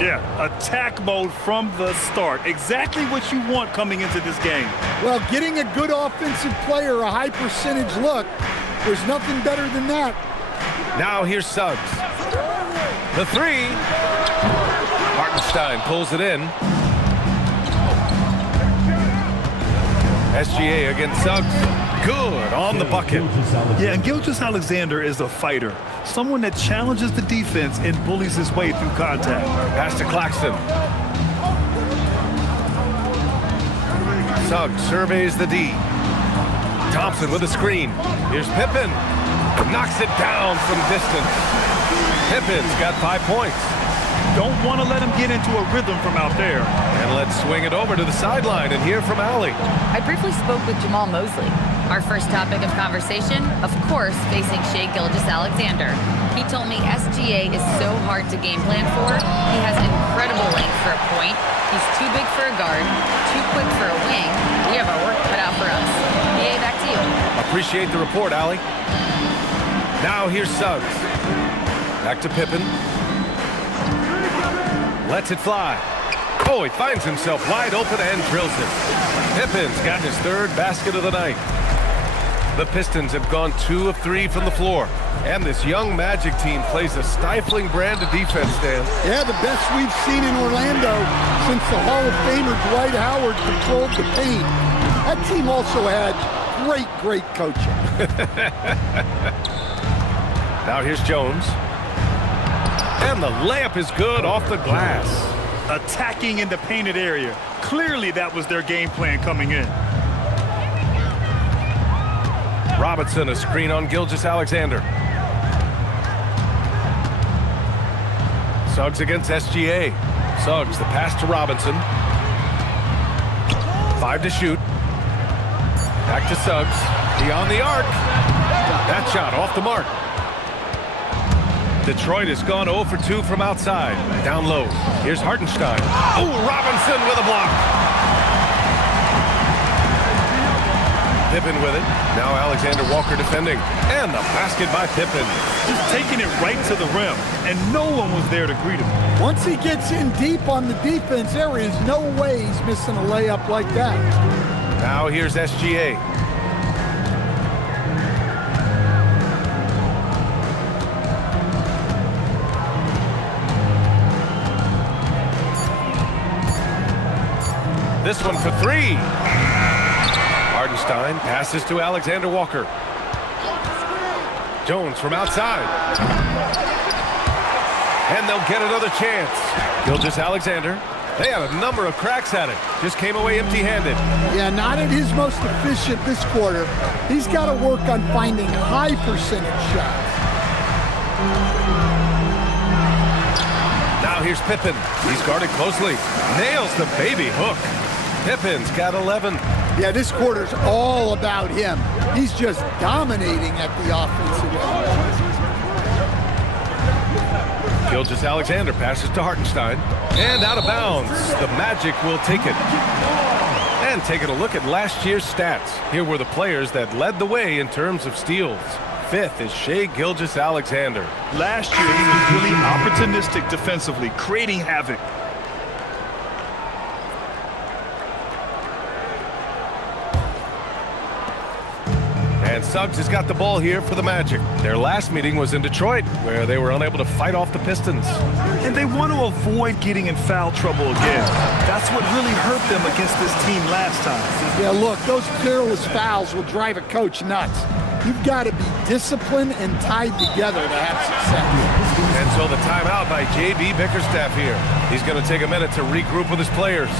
Yeah, attack mode from the start. Exactly what you want coming into this game. Well, getting a good offensive player a high percentage look, there's nothing better than that. Now here's Suggs. The three. Hartenstein pulls it in. SGA against Suggs. Good on the bucket. Yeah, and Gilgeous-Alexander is a fighter. Someone that challenges the defense and bullies his way through contact. Pass to Claxton. Suggs surveys the D. Thompson with a screen. Here's Pippen. Knocks it down from distance. Pippen's got 5 points. Don't want to let him get into a rhythm from out there. And let's swing it over to the sideline and hear from Allie. I briefly spoke with Jamal Mosley. Our first topic of conversation, of course, facing Shai Gilgeous-Alexander. He told me SGA is so hard to game plan for. He has incredible length for a point. He's too big for a guard, too quick for a wing. We have our work cut out for us. BA, back to you. Appreciate the report, Allie. Now here's Suggs. Back to Pippen. Lets it fly. Oh, he finds himself wide open and drills it. Pippen's got his 3rd basket of the night. The Pistons have gone 2 of 3 from the floor. And this young Magic team plays a stifling brand of defense, Dan. Yeah, the best we've seen in Orlando since the Hall of Famer Dwight Howard controlled the paint. That team also had great coaching. Now here's Jones. And the layup is good off the glass. Attacking in the painted area. Clearly that was their game plan coming in. Robinson, a screen on Gilgeous-Alexander. Suggs against SGA. Suggs, the pass to Robinson. 5 to shoot. Back to Suggs. Beyond the arc. That shot off the mark. Detroit has gone 0 for 2 from outside. Down low. Here's Hartenstein. Oh, Robinson with a block. Pippen with it. Now Alexander Walker defending. And the basket by Pippen. Just taking it right to the rim. And no one was there to greet him. Once he gets in deep on the defense, there is no way he's missing a layup like that. Now here's SGA. This one for 3. Hartenstein passes to Alexander Walker. Jones from outside. And they'll get another chance. Gilgeous-Alexander. They had a number of cracks at it. Just came away empty-handed. Yeah, not at his most efficient this quarter. He's got to work on finding high percentage shots. Now here's Pippen. He's guarded closely. Nails the baby hook. Pippen's got 11. Yeah, this quarter's all about him. He's just dominating at the offensive end. Gilgeous-Alexander passes to Hartenstein. And out of bounds. The Magic will take it. And taking a look at last year's stats. Here were the players that led the way in terms of steals. 5th is Shai Gilgeous-Alexander. Last year, he was really opportunistic defensively, creating havoc. And Suggs has got the ball here for the Magic. Their last meeting was in Detroit, where they were unable to fight off the Pistons. And they want to avoid getting in foul trouble again. That's what really hurt them against this team last time. Yeah, look, those careless fouls will drive a coach nuts. You've got to be disciplined and tied together to have success. And so the timeout by J.B. Bickerstaff here. He's going to take a minute to regroup with his players.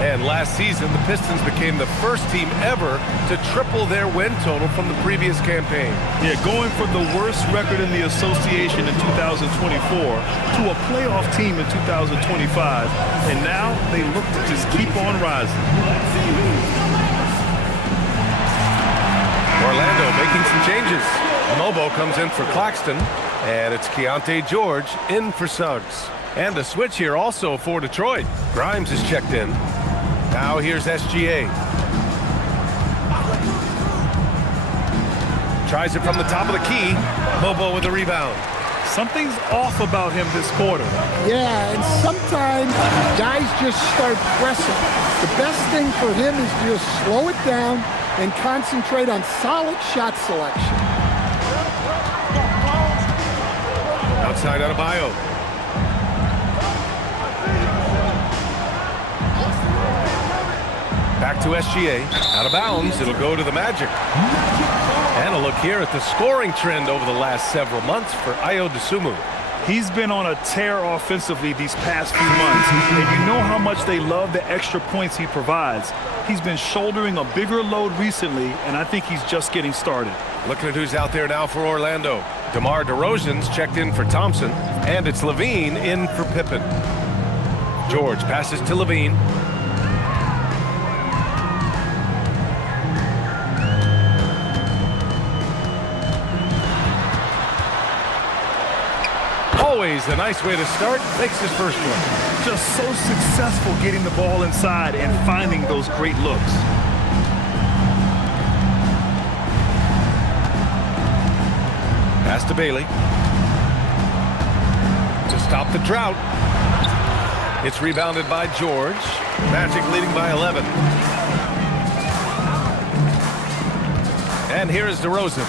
And last season, the Pistons became the first team ever to triple their win total from the previous campaign. Yeah, going from the worst record in the association in 2024 to a playoff team in 2025. And now they look to just keep on rising. Orlando making some changes. Mobo comes in for Claxton, and it's Keontae George in for Suggs. And a switch here also for Detroit. Grimes is checked in. Now here's SGA. Tries it from the top of the key. Mobo with the rebound. Something's off about him this quarter. Yeah, and sometimes guys just start pressing. The best thing for him is to just slow it down and concentrate on solid shot selection. Outside Adebayo. Back to SGA. Out of bounds. It'll go to the Magic. And a look here at the scoring trend over the last several months for Ayo Dosunmu. He's been on a tear offensively these past few months, and you know how much they love the extra points he provides. He's been shouldering a bigger load recently, and I think he's just getting started. Looking at who's out there now for Orlando. DeMar DeRozan's checked in for Thompson, and it's Levine in for Pippen. George passes to Levine. Always a nice way to start. Makes his first one. Just so successful getting the ball inside and finding those great looks. Pass to Bailey. To stop the drought. It's rebounded by George. Magic leading by 11. And here is DeRozan.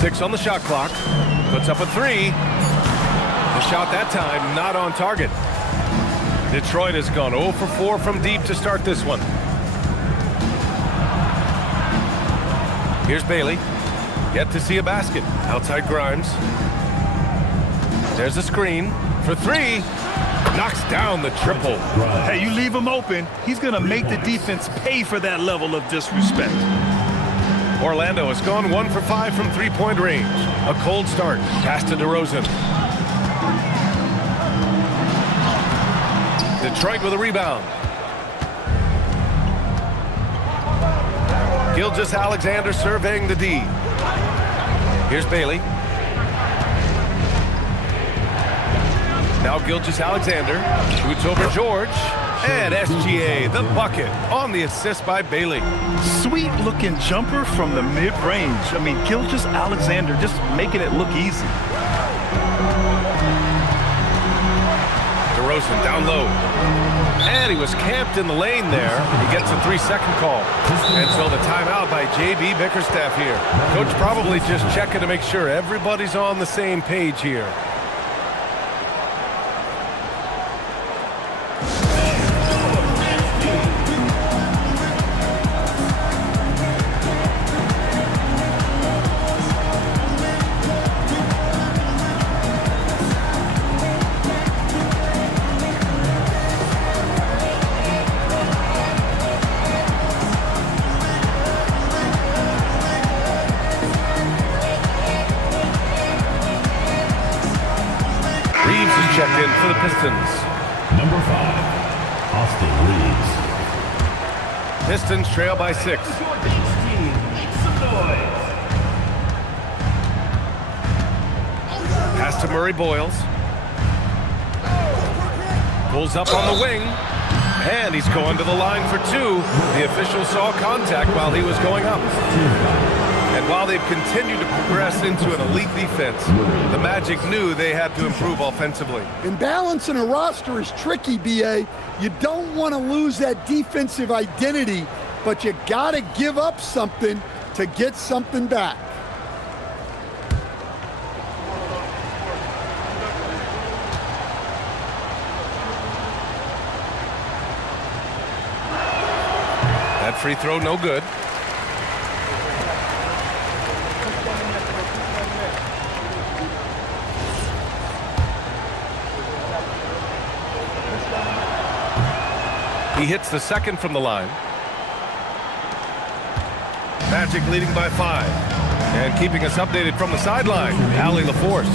Six on the shot clock. Puts up a three. The shot that time not on target. Detroit has gone 0 for 4 from deep to start this one. Here's Bailey. Yet to see a basket. Outside Grimes. There's a screen for three. Knocks down the triple. Hey, you leave him open, he's going to make the defense pay for that level of disrespect. Orlando has gone 1 for 5 from three-point range. A cold start. Pass to DeRozan. Detroit with a rebound. Gilgeous-Alexander surveying the D. Here's Bailey. Now Gilgeous-Alexander shoots over George. And SGA, the bucket, on the assist by Bailey. Sweet-looking jumper from the mid-range. I mean, Gilgeous-Alexander just making it look easy. DeRozan down low. And he was camped in the lane there. He gets a 3-second call. And so the timeout by J.B. Bickerstaff here. Coach probably just checking to make sure everybody's on the same page here. Checked in for the Pistons. Number 5, Austin Reeves. Pistons trail by 6. Pass to Murray Boyles. Pulls up on the wing. And he's going to the line for 2. The official saw contact while he was going up. And while they've continued to progress into an elite defense, the Magic knew they had to improve offensively. And balancing a roster is tricky, B.A. You don't want to lose that defensive identity, but you got to give up something to get something back. That free throw no good. He hits the second from the line. Magic leading by 5. And keeping us updated from the sideline, Allie LaForce.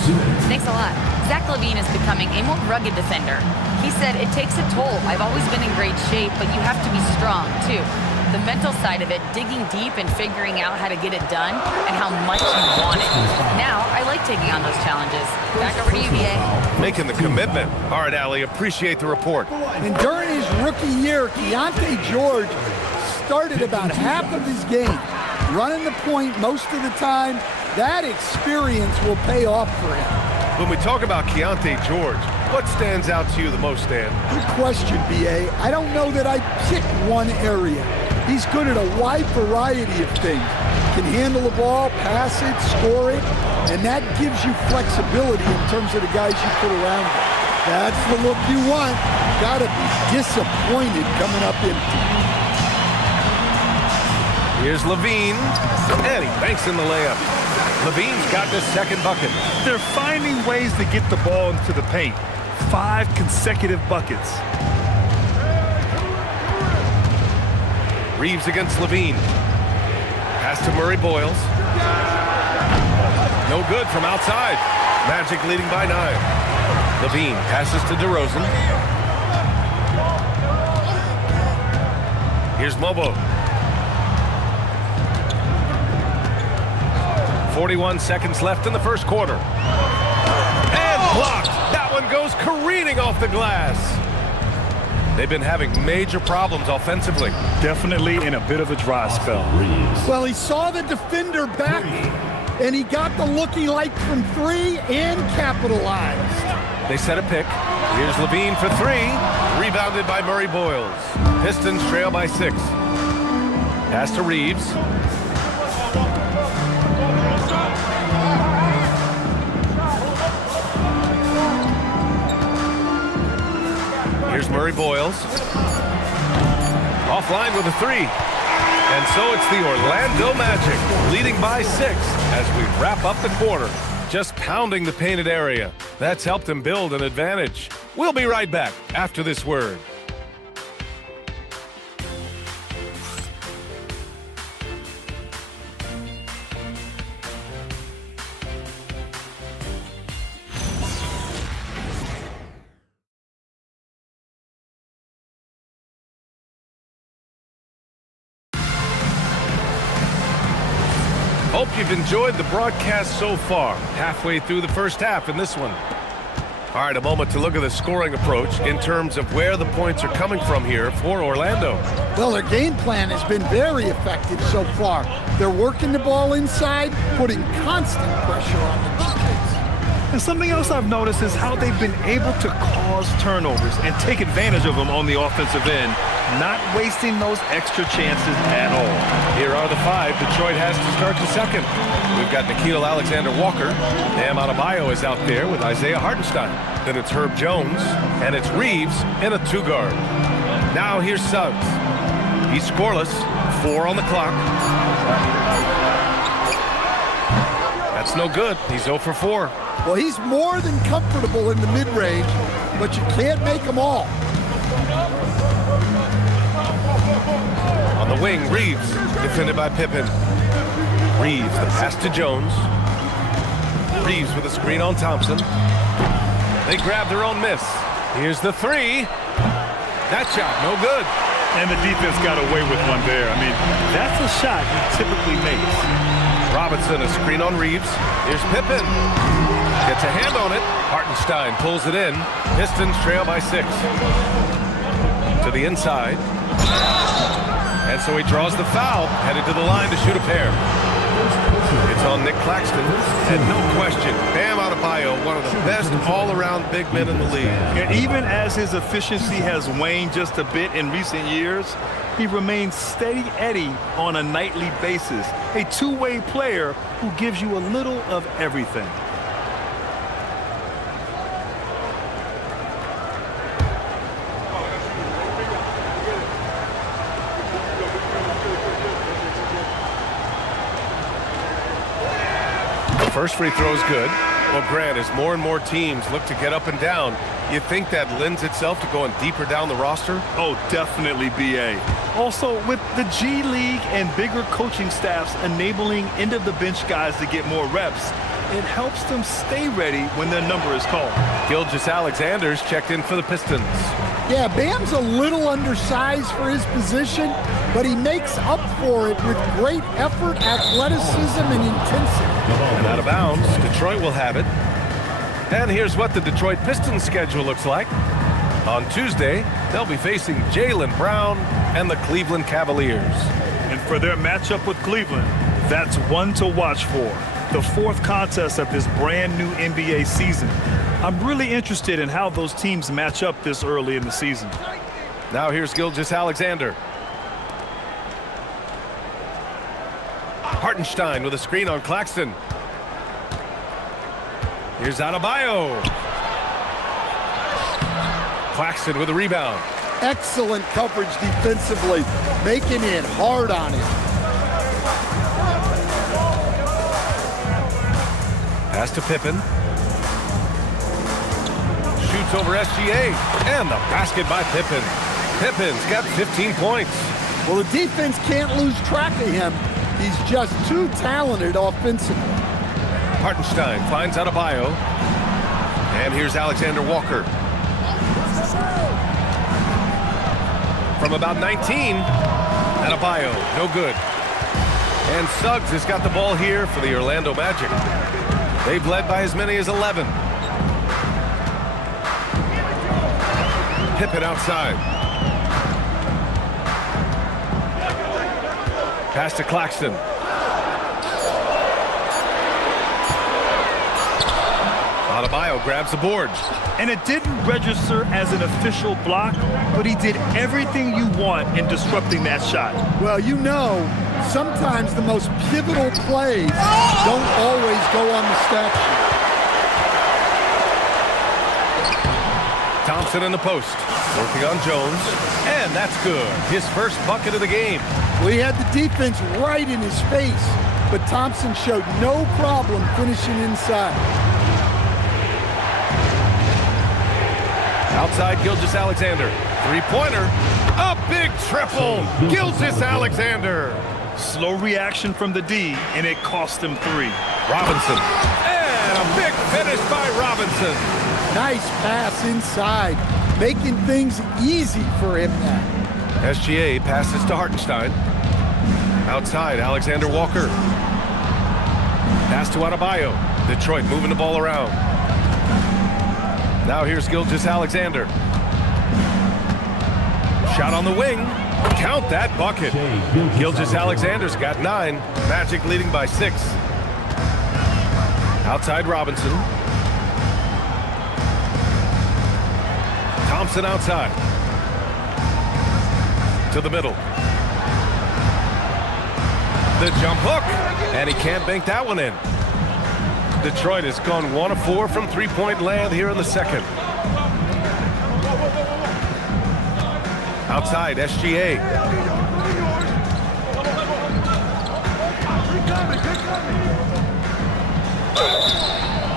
Thanks a lot. Zach LaVine is becoming a more rugged defender. He said, it takes a toll. I've always been in great shape, but you have to be strong, too. The mental side of it, digging deep and figuring out how to get it done and how much you want it. Now, I like taking on those challenges. Back over to you, B.A. Making the commitment. All right, Allie, appreciate the report. And during his rookie year, Keontae George started about half of his game, running the point most of the time. That experience will pay off for him. When we talk about Keontae George, what stands out to you the most, Dan? Good question, B.A. I don't know that I pick one area. He's good at a wide variety of things. can handle the ball, pass it, score it, and that gives you flexibility in terms of the guys you put around him. That's the look you want. Got to be disappointed coming up empty. Here's Levine, and he banks in the layup. Levine's got his second bucket. They're finding ways to get the ball into the paint. 5 consecutive buckets. Reeves against Levine. Pass to Murray Boyles. No good from outside. Magic leading by 9. Levine passes to DeRozan. Here's Mobo. 41 seconds left in the first quarter. And blocked. That one goes careening off the glass. They've been having major problems offensively. Definitely in a bit of a dry spell. Well, he saw the defender back, and he got the look he liked from 3 and capitalized. They set a pick. Here's Levine for 3. Rebounded by Murray Boyles. Pistons trail by 6. Pass to Reeves. Here's Murray Boyles. Offline with a 3. And so it's the Orlando Magic leading by 6 as we wrap up the quarter. Just pounding the painted area. That's helped them build an advantage. We'll be right back after this word. Hope you've enjoyed the broadcast so far. Halfway through the first half in this one. All right, a moment to look at the scoring approach in terms of where the points are coming from here for Orlando. Well, their game plan has been very effective so far. They're working the ball inside, putting constant pressure on the defense. And something else I've noticed is how they've been able to cause turnovers and take advantage of them on the offensive end, not wasting those extra chances at all. Here are the 5 Detroit has to start the second. We've got Nickeil Alexander-Walker. Bam Adebayo is out there with Isaiah Hartenstein. Then it's Herb Jones, and it's Reeves in a 2-guard. Now here's Suggs. He's scoreless, 4 on the clock. That's no good. He's 0 for 4. Well, he's more than comfortable in the mid-range, but you can't make them all. On the wing, Reeves, defended by Pippen. Reeves, the pass to Jones. Reeves with a screen on Thompson. They grab their own miss. Here's the 3. That shot, no good. And the defense got away with one there. I mean, that's a shot he typically makes. Robinson, a screen on Reeves. Here's Pippen. Gets a hand on it. Hartenstein pulls it in. Pistons trail by 6. To the inside. And so he draws the foul, headed to the line to shoot a pair. It's on Nick Claxton, and no question, Bam Adebayo, one of the best all-around big men in the league. And even as his efficiency has waned just a bit in recent years, he remains steady Eddie on a nightly basis. A two-way player who gives you a little of everything. First free throw is good. Well, Grant, as more and more teams look to get up and down, you think that lends itself to going deeper down the roster? Oh, definitely, B.A. Also, with the G League and bigger coaching staffs enabling end-of-the-bench guys to get more reps, it helps them stay ready when their number is called. Gilgeous-Alexander's checked in for the Pistons. Yeah, Bam's a little undersized for his position, but he makes up for it with great effort, athleticism, and intensity. And out of bounds, Detroit will have it. And here's what the Detroit Pistons schedule looks like. On Tuesday, they'll be facing Jaylen Brown and the Cleveland Cavaliers. And for their matchup with Cleveland, that's one to watch for. The 4th contest of this brand new NBA season. I'm really interested in how those teams match up this early in the season. Now here's Gilgeous-Alexander. Hartenstein with a screen on Claxton. Here's Adebayo. Claxton with a rebound. Excellent coverage defensively, making it hard on him. Pass to Pippen. Shoots over SGA. And the basket by Pippen. Pippen's got 15 points. Well, the defense can't lose track of him. He's just too talented offensively. Hartenstein finds Adebayo. And here's Alexander Walker. From about 19, Adebayo, no good. And Suggs has got the ball here for the Orlando Magic. They've led by as many as 11. Pippen outside. Pass to Claxton. Adebayo grabs the board. And it didn't register as an official block, but he did everything you want in disrupting that shot. Well, you know, sometimes the most pivotal plays don't always go on the stat sheet. Thompson in the post, working on Jones, and that's good. His first bucket of the game. Well, he had the defense right in his face, but Thompson showed no problem finishing inside. Outside, Gilgeous-Alexander. Three-pointer. A big triple. Gilgeous-Alexander. Slow reaction from the D, and it cost him 3. Robinson. And a big finish by Robinson. Nice pass inside, making things easy for him now. SGA passes to Hartenstein. Outside, Alexander Walker. Pass to Adebayo. Detroit moving the ball around. Now here's Gilgeous-Alexander. Shot on the wing. Count that bucket. Gilgeous-Alexander's got 9. Magic leading by 6. Outside Robinson. Thompson outside. To the middle. The jump hook. And he can't bank that one in. Detroit has gone 1 of 4 from three-point land here in the second. Outside, SGA.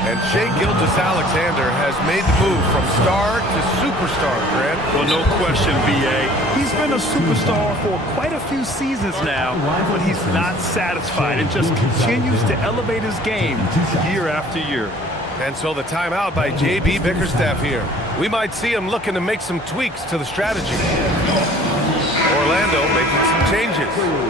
And Shai Gilgeous-Alexander has made the move from star to superstar, Grant. Well, no question, B.A. He's been a superstar for quite a few seasons now, but he's not satisfied and just continues to elevate his game year after year. And so the timeout by J.B. Bickerstaff here. We might see him looking to make some tweaks to the strategy. Orlando making some changes.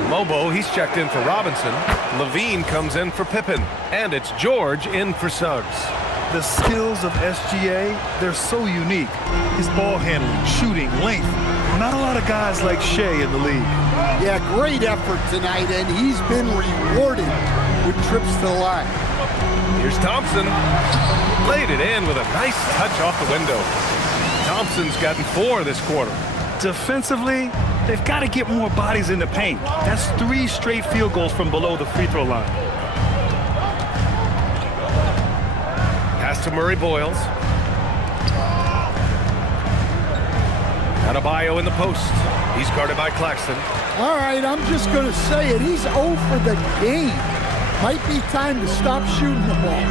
Mobo, he's checked in for Robinson. Levine comes in for Pippen. And it's George in for Suggs. The skills of SGA, they're so unique. His ball handling, shooting, length. Not a lot of guys like Shai in the league. Yeah, great effort tonight, and he's been rewarded with trips to the line. Here's Thompson. Laid it in with a nice touch off the window. Thompson's gotten 4 this quarter. Defensively, they've got to get more bodies in the paint. That's 3 straight field goals from below the free throw line. Pass to Murray Boyles. Adebayo in the post. He's guarded by Claxton. All right, I'm just going to say it. He's 0 for the game. Might be time to stop shooting the ball.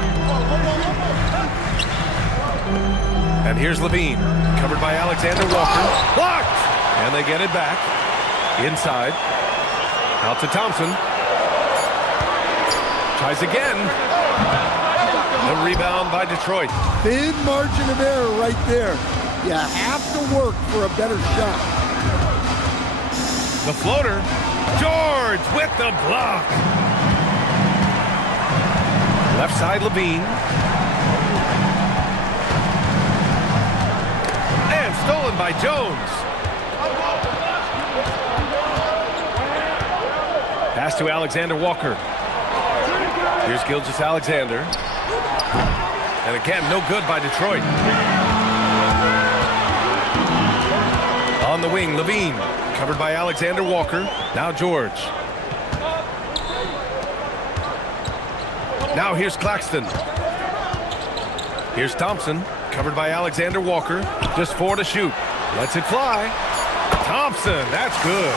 And here's Levine, covered by Alexander Walker. Blocked! And they get it back. Inside. Out to Thompson. Tries again. The rebound by Detroit. Thin margin of error right there. You have to work for a better shot. The floater. George with the block. Left side, Levine. And stolen by Jones. Pass to Alexander Walker. Here's Gilgeous-Alexander. And again, no good by Detroit. On the wing, Levine. Covered by Alexander Walker. Now George. Now here's Claxton. Here's Thompson, covered by Alexander Walker. Just 4 to shoot. Lets it fly. Thompson, that's good.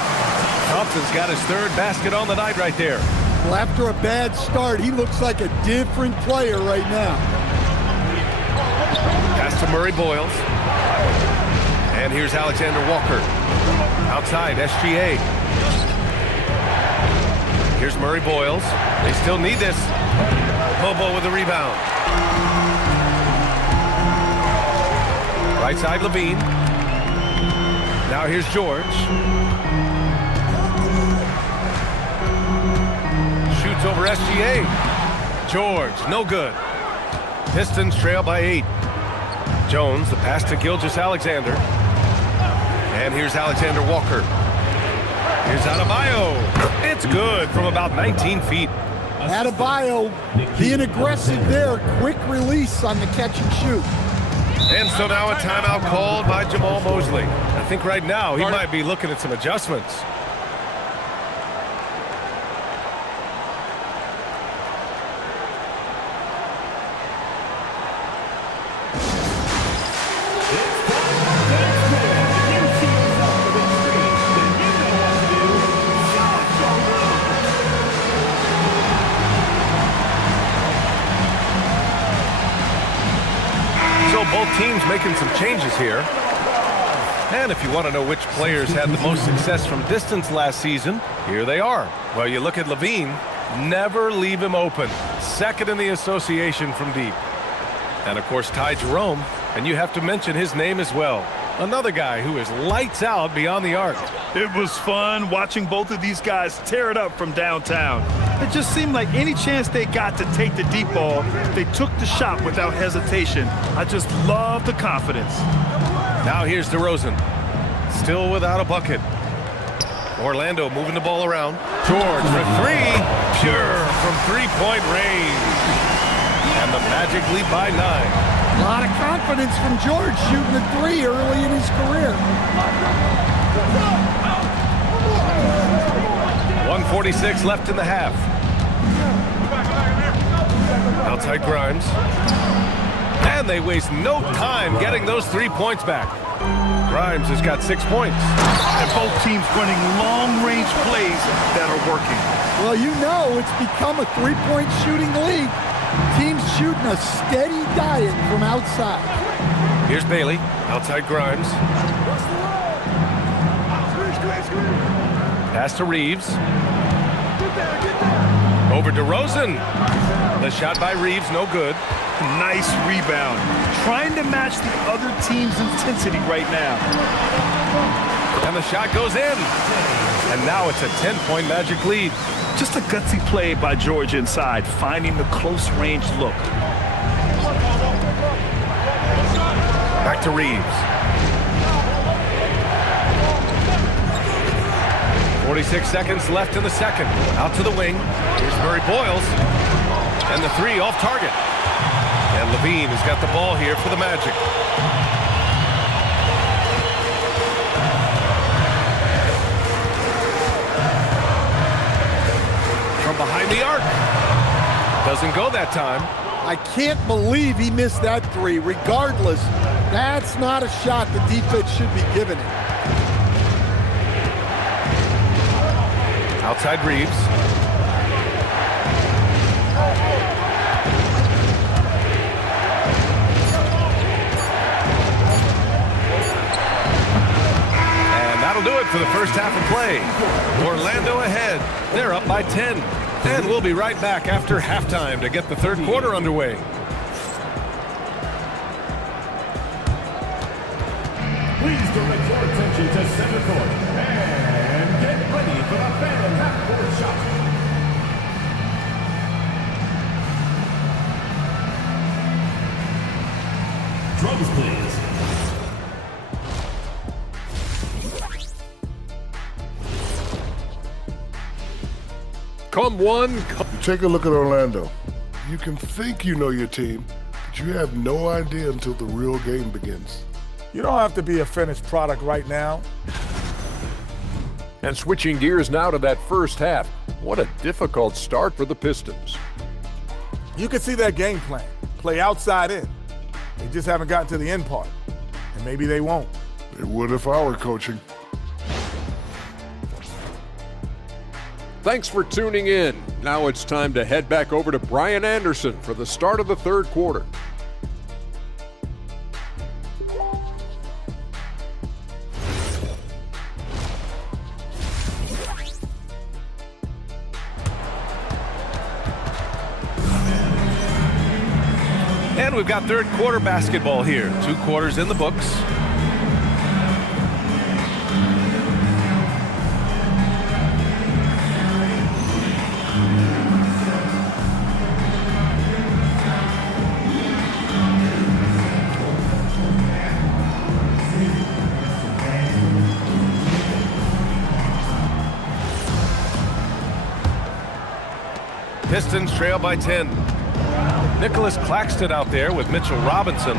Thompson's got his 3rd basket on the night right there. Well, after a bad start, he looks like a different player right now. Pass to Murray Boyles. And here's Alexander Walker. Outside, SGA. Here's Murray Boyles. They still need this. Bobo with the rebound. Right side, Levine. Now here's George. Shoots over SGA. George, no good. Pistons trail by 8. Jones, the pass to Gilgeous-Alexander. And here's Alexander Walker. Here's Adebayo. It's good from about 19 feet. Adebayo being aggressive there. Quick release on the catch and shoot. And so now a timeout called by Jamal Mosley. I think right now he might be looking at some adjustments. Both teams making some changes here. And if you want to know which players had the most success from distance last season, here they are. Well, you look at Levine, never leave him open. 2nd in the association from deep. And of course, Ty Jerome, and you have to mention his name as well. Another guy who is lights out beyond the arc. It was fun watching both of these guys tear it up from downtown. It just seemed like any chance they got to take the deep ball, they took the shot without hesitation. I just love the confidence. Now here's DeRozan. Still without a bucket. Orlando moving the ball around. George for 3. Pure from 3-point range. And the Magic lead by 9. A lot of confidence from George shooting a 3 early in his career. 1:46 left in the half. Outside Grimes. And they waste no time getting those 3 points back. Grimes has got 6 points. And both teams running long-range plays that are working. Well, you know it's become a 3-point shooting league. Teams shooting a steady diet from outside. Here's Bailey, outside Grimes. Pass to Reeves. Over DeRozan. The shot by Reeves, no good. Nice rebound. Trying to match the other team's intensity right now. And the shot goes in. And now it's a 10-point Magic lead. Just a gutsy play by George inside, finding the close-range look. Back to Reeves. 46 seconds left in the second. Out to the wing. Here's Murray Boyles. And the 3 off target. And Levine has got the ball here for the Magic. From behind the arc. Doesn't go that time. I can't believe he missed that 3. Regardless, that's not a shot the defense should be giving it. Outside Reeves. And that'll do it for the first half of play. Orlando ahead. They're up by 10. And we'll be right back after halftime to get the third quarter underway. Please direct your attention to center court and get ready for the fan half-court shot. Drums, please. Come one, Take a look at Orlando. You can think you know your team, but you have no idea until the real game begins. You don't have to be a finished product right now. And switching gears now to that first half. What a difficult start for the Pistons. You can see their game plan. Play outside in. They just haven't gotten to the end part. And maybe they won't. They would if I were coaching. Thanks for tuning in. Now it's time to head back over to Brian Anderson for the start of the third quarter. And we've got third quarter basketball here. 2 quarters in the books. Pistons trail by 10. Nicholas Claxton out there with Mitchell Robinson.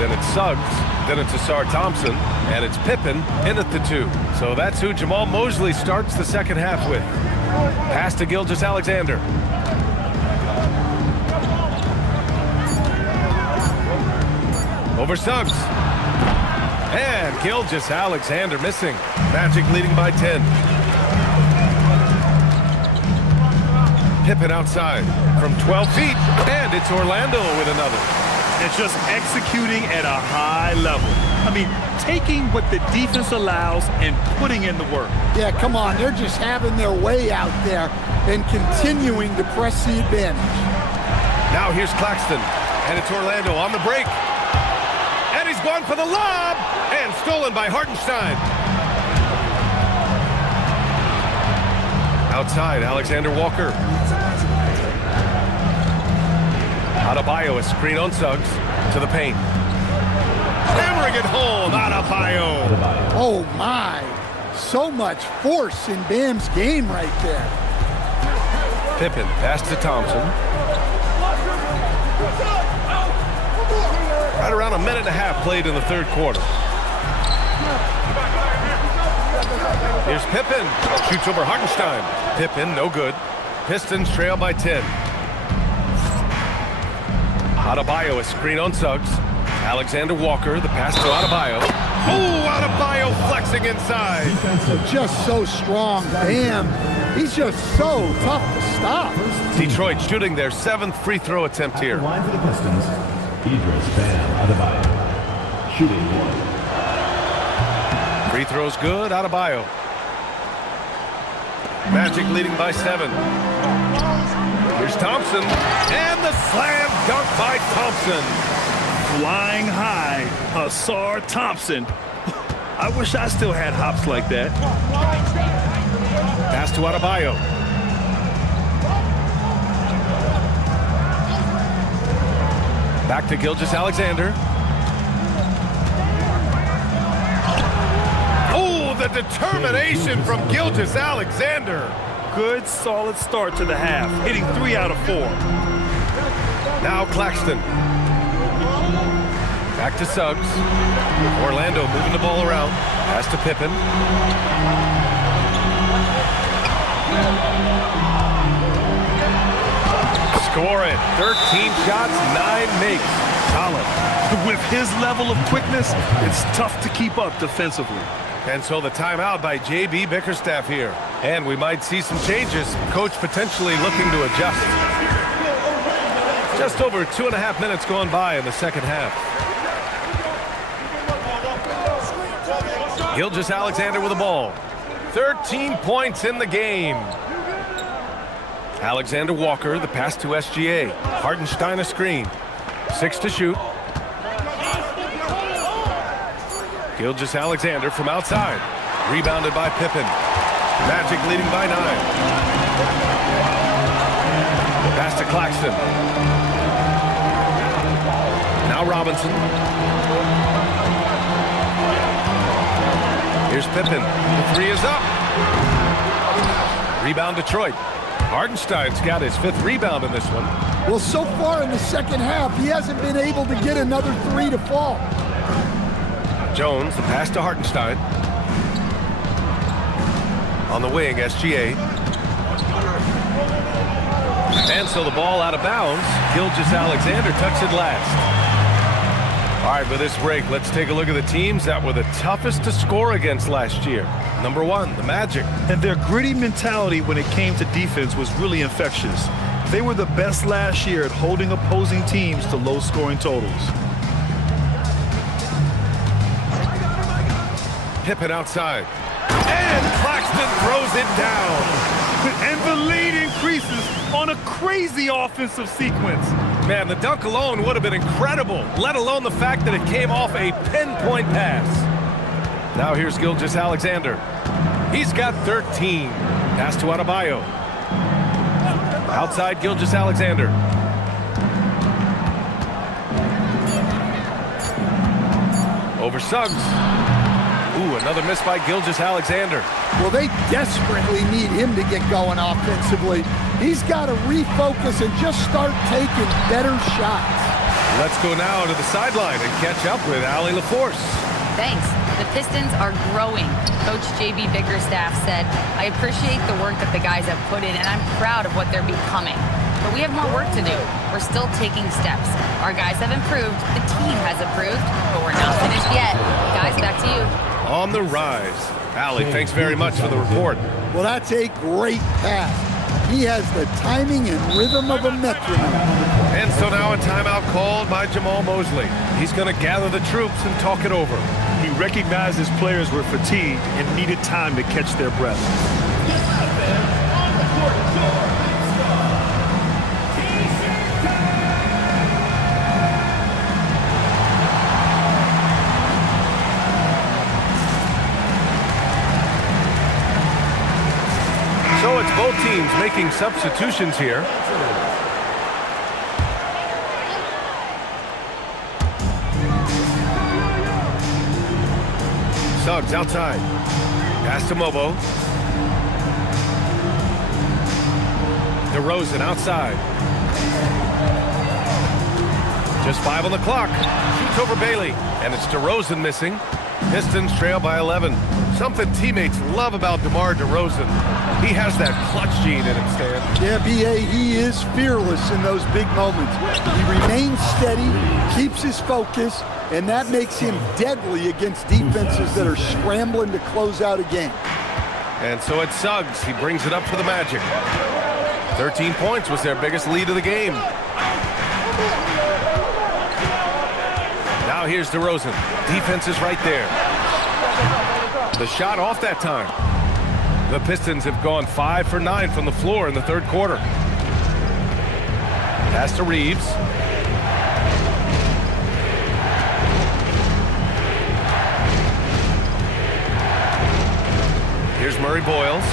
Then it's Suggs. Then it's Asar Thompson. And it's Pippen in at the 2. So that's who Jamal Mosley starts the second half with. Pass to Gilgeous-Alexander. Over Suggs. And Gilgeous-Alexander missing. Magic leading by 10. Pippen outside from 12 feet, and it's Orlando with another. It's just executing at a high level. I mean, taking what the defense allows and putting in the work. Yeah, come on. They're just having their way out there and continuing to press the advantage. Now here's Claxton, and it's Orlando on the break. And he's gone for the lob, and stolen by Hartenstein. Outside, Alexander Walker. Adebayo, a screen on Suggs to the paint. Hammering it home, Adebayo. Oh, my. So much force in Bam's game right there. Pippen, pass to Thompson. Right around a minute and a half played in the third quarter. Here's Pippen. Shoots over Hartenstein. Pippen, no good. Pistons trail by 10. Adebayo, a screen on Suggs. Alexander Walker, the pass to Adebayo. Oh, Adebayo flexing inside. Just so strong. Bam. He's just so tough to stop. Detroit shooting their 7th free throw attempt here. Line for the Pistons, Idris Bam Adebayo. Shooting 1. Free throw's good, Adebayo. Magic leading by 7. Here's Thompson, and the slam dunk by Thompson. Flying high, Asar Thompson. I wish I still had hops like that. Pass to Adebayo. Back to Gilgeous-Alexander. Oh, the determination from Gilgeous-Alexander. Good, solid start to the half, hitting 3 out of 4. Now Claxton. Back to Suggs. Orlando moving the ball around. Pass to Pippen. Score it. 13 shots, 9 makes. Solid. With his level of quickness, it's tough to keep up defensively. And so the timeout by J.B. Bickerstaff here. And we might see some changes. Coach potentially looking to adjust. Just over 2.5 minutes gone by in the second half. Gilgeous-Alexander with the ball. 13 points in the game. Alexander Walker, the pass to SGA. Hartenstein a screen. 6 to shoot. Gilgeous-Alexander from outside. Rebounded by Pippen. Magic leading by 9. Pass to Claxton. Now Robinson. Here's Pippen. The 3 is up. Rebound Detroit. Hartenstein's got his 5th rebound in this one. Well, so far in the second half, he hasn't been able to get another 3 to fall. Jones, the pass to Hartenstein. On the wing, SGA. And so the ball out of bounds. Gilgeous-Alexander touched it last. All right, for this break, let's take a look at the teams that were the toughest to score against last year. Number 1, the Magic. And their gritty mentality when it came to defense was really infectious. They were the best last year at holding opposing teams to low-scoring totals. Pippen outside. And Claxton throws it down. And the lead increases on a crazy offensive sequence. Man, the dunk alone would have been incredible, let alone the fact that it came off a pinpoint pass. Now here's Gilgeous-Alexander. He's got 13. Pass to Adebayo. Outside Gilgeous-Alexander. Over Suggs. Ooh, another miss by Gilgeous-Alexander. Well, they desperately need him to get going offensively. He's got to refocus and just start taking better shots. Let's go now to the sideline and catch up with Allie LaForce. Thanks. The Pistons are growing. Coach J.B. Bickerstaff said, I appreciate the work that the guys have put in, and I'm proud of what they're becoming. But we have more work to do. We're still taking steps. Our guys have improved. The team has improved, but we're not finished yet. Guys, back to you. On the rise. Allie, thanks very much for the report. Well, that's a great pass. He has the timing and rhythm of a metronome. And so now a timeout called by Jamal Mosley. He's going to gather the troops and talk it over. He recognized his players were fatigued and needed time to catch their breath. So it's both teams making substitutions here. Suggs outside. Pass to Mobo. DeRozan outside. Just 5 on the clock. Shoots over Bailey. And it's DeRozan missing. Pistons trail by 11. Something teammates love about DeMar DeRozan. He has that clutch gene in him, Stan. Yeah, B.A., he is fearless in those big moments. He remains steady, keeps his focus, and that makes him deadly against defenses that are scrambling to close out a game. And so it's Suggs. He brings it up for the Magic. 13 points was their biggest lead of the game. Now here's DeRozan. Defense is right there. The shot off that time. The Pistons have gone 5 for 9 from the floor in the third quarter. Pass to Reeves. Here's Murray Boyles.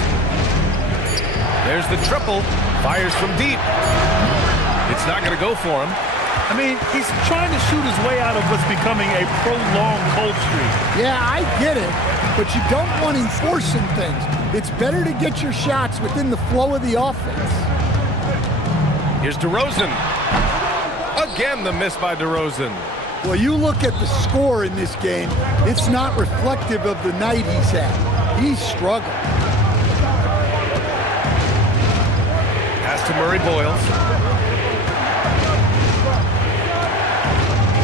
There's the triple. Fires from deep. It's not going to go for him. I mean, he's trying to shoot his way out of what's becoming a prolonged cold streak. Yeah, I get it, but you don't want him forcing things. It's better to get your shots within the flow of the offense. Here's DeRozan. Again, the miss by DeRozan. Well, you look at the score in this game, it's not reflective of the night he's had. He's struggled. Pass to Murray Boyles.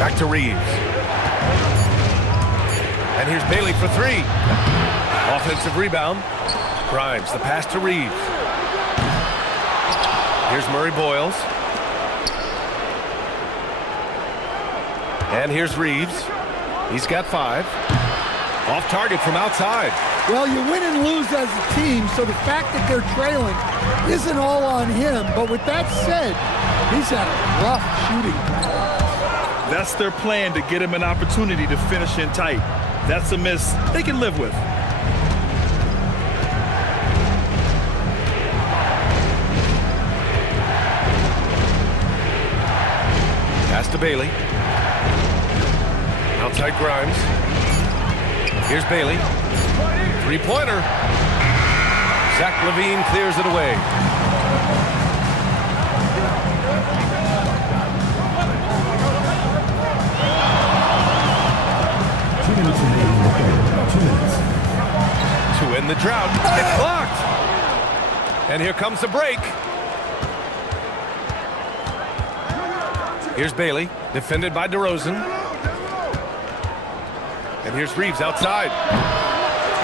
Back to Reeves. And here's Bailey for 3. Offensive rebound. Grimes, the pass to Reeves. Here's Murray Boyles. And here's Reeves. He's got 5. Off target from outside. Well, you win and lose as a team, so the fact that they're trailing isn't all on him. But with that said, he's had a rough shooting. That's their plan, to get him an opportunity to finish in tight. That's a miss they can live with. Pass to Bailey. Outside Grimes. Here's Bailey. Three-pointer. Zach LaVine clears it away. To end the drought. It's blocked. And here comes the break. Here's Bailey, defended by DeRozan. And here's Reeves outside.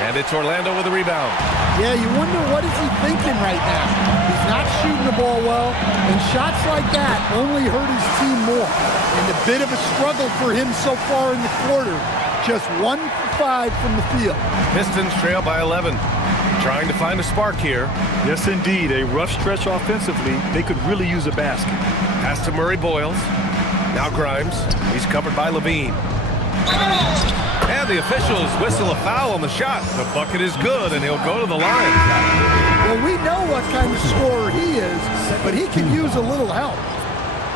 And it's Orlando with a rebound. Yeah, you wonder what is he thinking right now. He's not shooting the ball well, and shots like that only hurt his team more. And a bit of a struggle for him so far in the quarter. Just 1 for 5 from the field. Pistons trail by 11. Trying to find a spark here. Yes, indeed. A rough stretch offensively. They could really use a basket. Pass to Murray Boyles. Now Grimes. He's covered by Levine. And the officials whistle a foul on the shot. The bucket is good, and he'll go to the line. Well, we know what kind of scorer he is, but he can use a little help.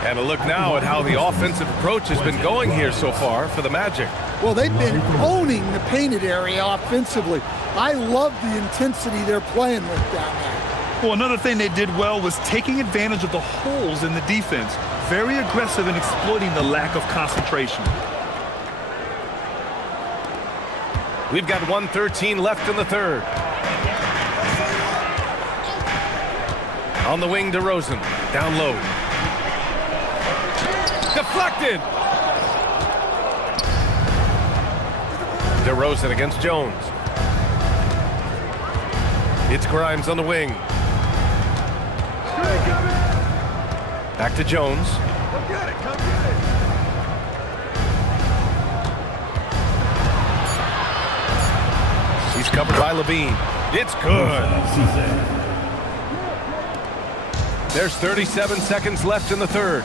And a look now at how the offensive approach has been going here so far for the Magic. Well, they've been owning the painted area offensively. I love the intensity they're playing with down there. Well, another thing they did well was taking advantage of the holes in the defense. Very aggressive in exploiting the lack of concentration. We've got 1:13 left in the third. On the wing, DeRozan. Down low. Deflected! DeRozan against Jones. It's Grimes on the wing. Back to Jones. He's covered by Levine. It's good. There's 37 seconds left in the third.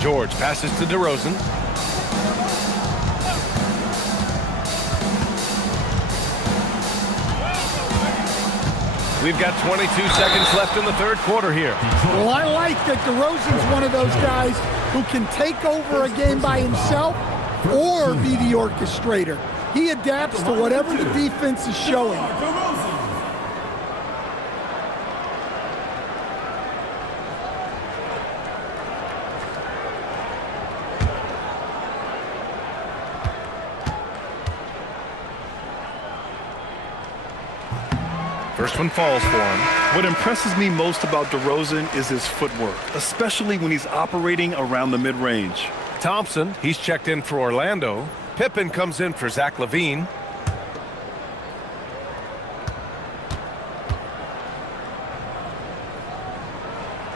George passes to DeRozan. We've got 22 seconds left in the third quarter here. Well, I like that DeRozan's one of those guys who can take over a game by himself or be the orchestrator. He adapts to whatever the defense is showing. First one falls for him. What impresses me most about DeRozan is his footwork, especially when he's operating around the mid-range. Thompson, he's checked in for Orlando. Pippen comes in for Zach LaVine.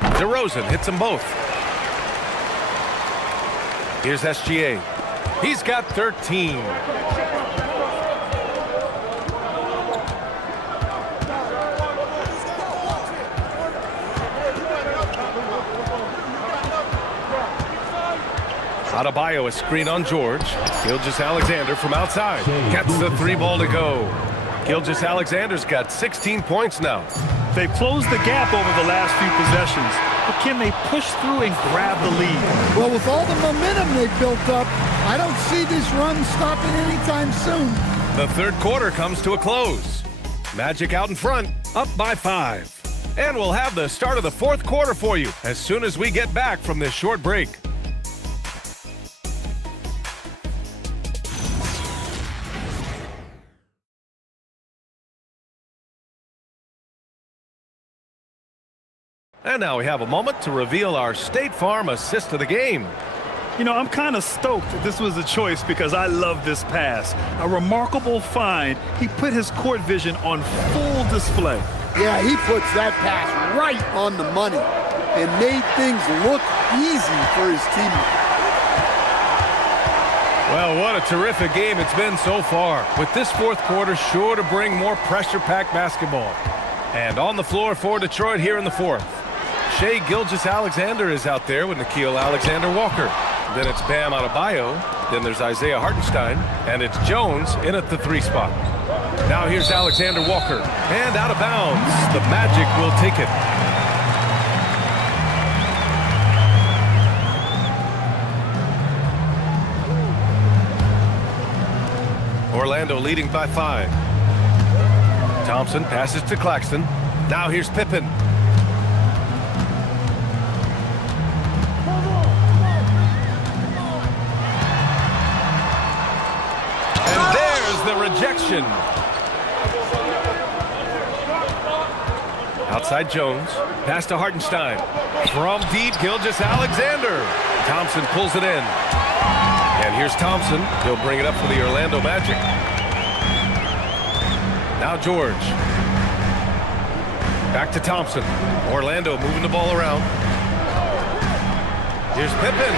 DeRozan hits them both. Here's SGA. He's got 13. Adebayo, a screen on George. Gilgeous-Alexander from outside. Gets the 3 ball to go. Gilgeous-Alexander's got 16 points now. They've closed the gap over the last few possessions, but can they push through and grab the lead? Well, with all the momentum they've built up, I don't see this run stopping anytime soon. The third quarter comes to a close. Magic out in front, up by 5. And we'll have the start of the fourth quarter for you as soon as we get back from this short break. And now we have a moment to reveal our State Farm assist of the game. You know, I'm kind of stoked that this was a choice because I love this pass. A remarkable find. He put his court vision on full display. Yeah, he puts that pass right on the money and made things look easy for his teammates. Well, what a terrific game it's been so far, with this fourth quarter sure to bring more pressure-packed basketball. And on the floor for Detroit here in the fourth. Shai Gilgeous-Alexander is out there with Nickeil Alexander-Walker. Then it's Bam Adebayo. Then there's Isaiah Hartenstein. And it's Jones in at the 3 spot. Now here's Alexander-Walker. And out of bounds. The Magic will take it. Orlando leading by 5. Thompson passes to Claxton. Now here's Pippen. And there's the rejection. Outside Jones. Pass to Hartenstein. From deep, Gilgeous-Alexander. Thompson pulls it in. And here's Thompson. He'll bring it up for the Orlando Magic. Now George. Back to Thompson. Orlando moving the ball around. Here's Pippen.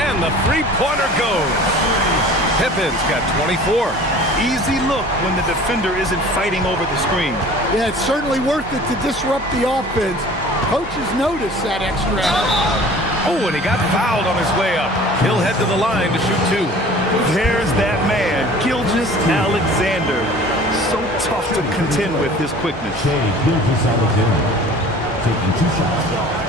And the three-pointer goes. Pippen's got 24. Easy look when the defender isn't fighting over the screen. Yeah, it's certainly worth it to disrupt the offense. Coaches notice that extra. Oh, and he got fouled on his way up. He'll head to the line to shoot two. There's that man, Gilgeous-Alexander. So tough to contend with his quickness. Gilgeous-Alexander taking 2 shots.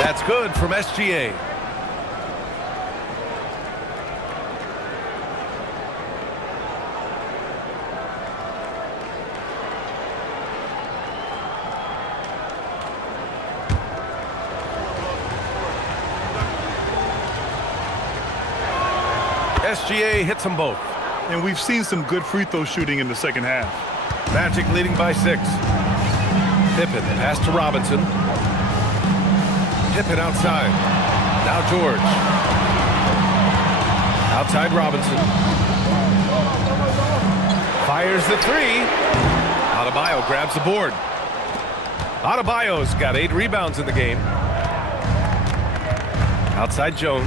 That's good from SGA. SGA hits them both. And we've seen some good free throw shooting in the second half. Magic leading by 6. Pippen pass to Robinson. Pippen outside. Now George. Outside Robinson. Fires the 3. Adebayo grabs the board. Adebayo's got 8 rebounds in the game. Outside Jones.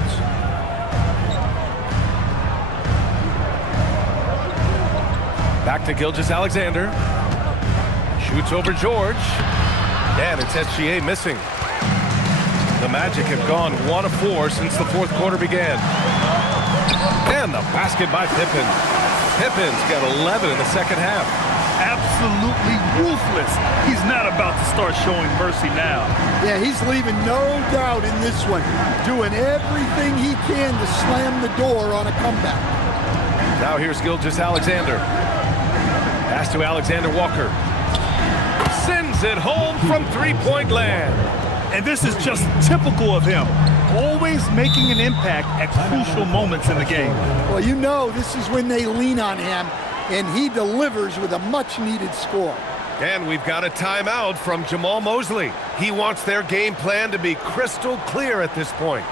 Back to Gilgeous-Alexander. Shoots over George. And it's SGA missing. The Magic have gone 1 of 4 since the fourth quarter began. And the basket by Pippen. Pippen's got 11 in the second half. Absolutely ruthless. He's not about to start showing mercy now. Yeah, he's leaving no doubt in this one. Doing everything he can to slam the door on a comeback. Now here's Gilgeous-Alexander. Pass to Alexander Walker. Sends it home from three-point land. And this is just typical of him. Always making an impact at crucial moments in the game. Well, you know this is when they lean on him, and he delivers with a much-needed score. And we've got a timeout from Jamal Mosley. He wants their game plan to be crystal clear at this point.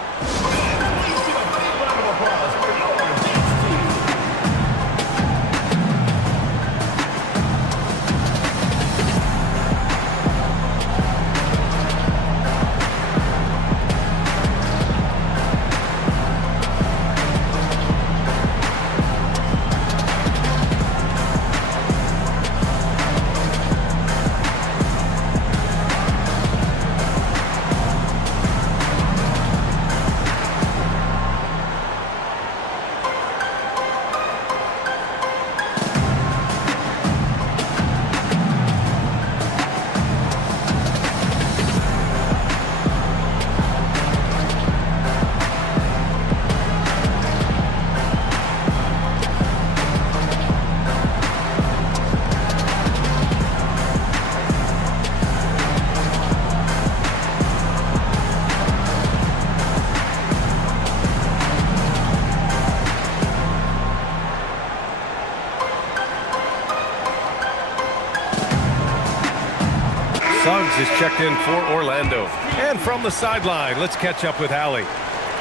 Suggs is checked in for Orlando. And from the sideline, let's catch up with Allie.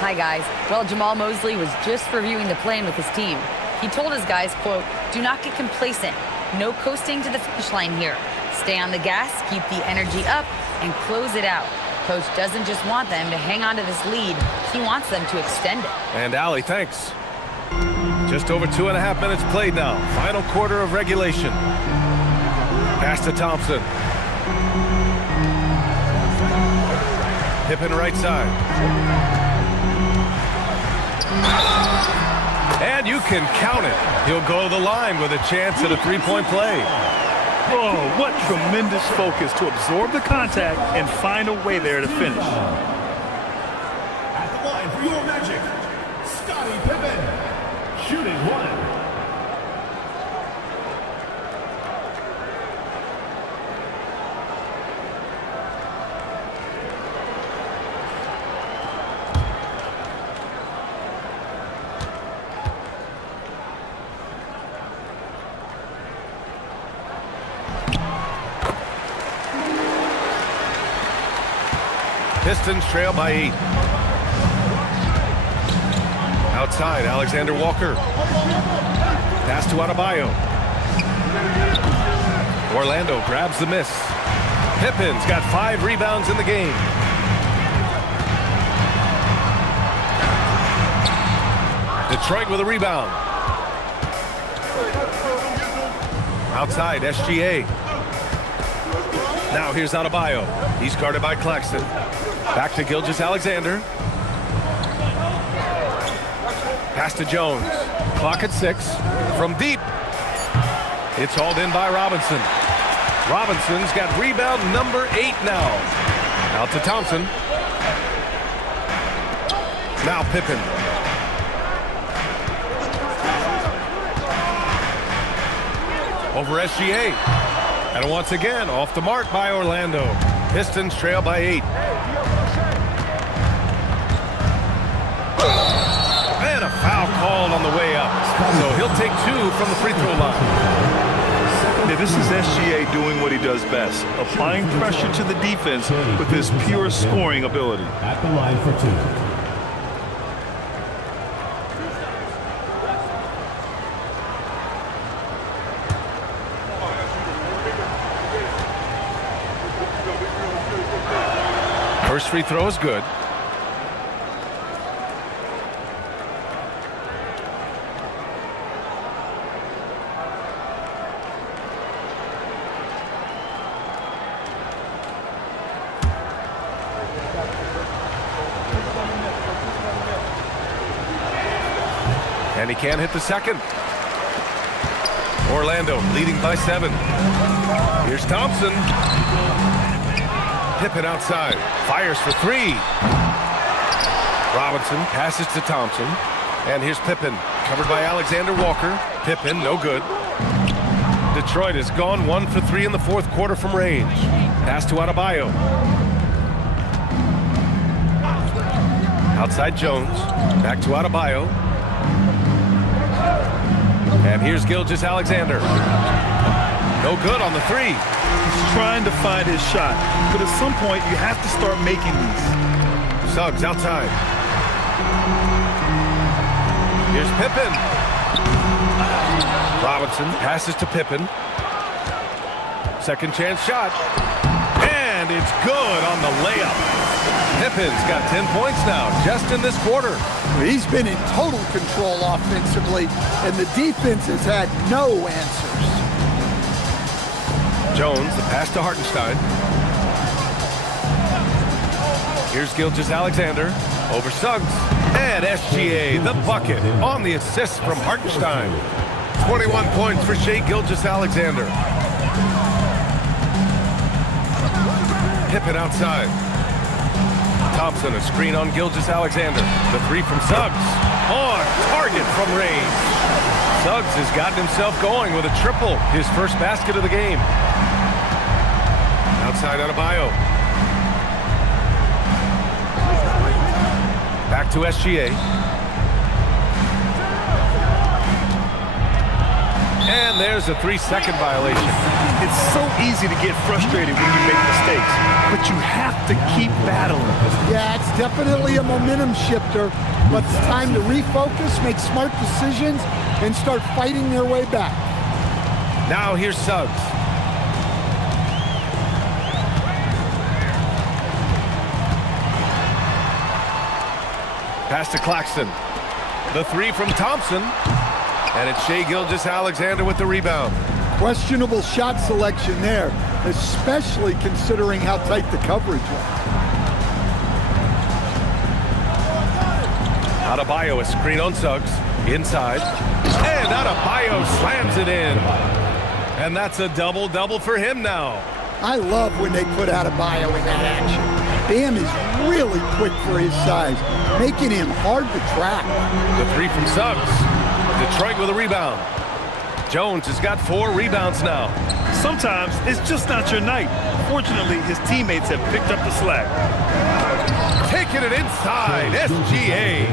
Hi, guys. Well, Jamal Mosley was just reviewing the plan with his team. He told his guys, quote, "Do not get complacent. No coasting to the finish line here. Stay on the gas, keep the energy up, and close it out." Coach doesn't just want them to hang on to this lead. He wants them to extend it. And Allie, thanks. Just over 2.5 minutes played now. Final quarter of regulation. Pass to Thompson. Pippen right side. And you can count it. He'll go to the line with a chance at a three-point play. Oh, what tremendous focus to absorb the contact and find a way there to finish. At the line for your Magic, Scottie Pippen, shooting 1. Pistons trail by 8. Outside, Alexander Walker. Pass to Adebayo. Orlando grabs the miss. Pippen's got 5 rebounds in the game. Detroit with a rebound. Outside, SGA. Now here's Adebayo. He's guarded by Claxton. Back to Gilgeous-Alexander. Pass to Jones. Clock at 6. From deep. It's hauled in by Robinson. Robinson's got rebound number 8 now. Out to Thompson. Now Pippen. Over SGA. And once again, off the mark by Orlando. Pistons trail by 8. And a foul called on the way up. So he'll take 2 from the free throw line. Now, this is SGA doing what he does best, applying pressure to the defense with his pure scoring ability. At the line for 2. First free throw is good. And he can't hit the second. Orlando leading by 7. Here's Thompson. Pippen outside. Fires for 3. Robinson passes to Thompson. And here's Pippen. Covered by Alexander Walker. Pippen, no good. Detroit has gone 1 for 3 in the fourth quarter from range. Pass to Adebayo. Outside Jones. Back to Adebayo. And here's Gilgeous-Alexander. No good on the 3. He's trying to find his shot, but at some point you have to start making these. Suggs outside. Here's Pippen. Robinson passes to Pippen. Second chance shot. And it's good on the layup. Pippen's got 10 points now, just in this quarter. He's been in total control offensively, and the defense has had no answers. Jones, the pass to Hartenstein. Here's Gilgeous-Alexander over Suggs. And SGA, the bucket, on the assist from Hartenstein. 21 points for Shai Gilgeous-Alexander. Pippen outside. Thompson, a screen on Gilgeous-Alexander. The 3 from Suggs. On target from range. Suggs has gotten himself going with a triple, his first basket of the game. Outside Adebayo. Back to SGA. And there's a 3-second violation. It's so easy to get frustrated when you make mistakes, but you have to keep battling. Yeah, it's definitely a momentum shifter, but it's time to refocus, make smart decisions, and start fighting their way back. Now here's Suggs. Pass to Claxton. The 3 from Thompson. And it's Shai Gilgeous-Alexander with the rebound. Questionable shot selection there, especially considering how tight the coverage was. Adebayo, a screen on Suggs. Inside. And Adebayo slams it in. And that's a double-double for him now. I love when they put Adebayo in that action. Bam is really quick for his size, making him hard to track. The 3 from Suggs. Detroit with a rebound. Jones has got 4 rebounds now. Sometimes it's just not your night. Fortunately, his teammates have picked up the slack. Taking it inside, SGA.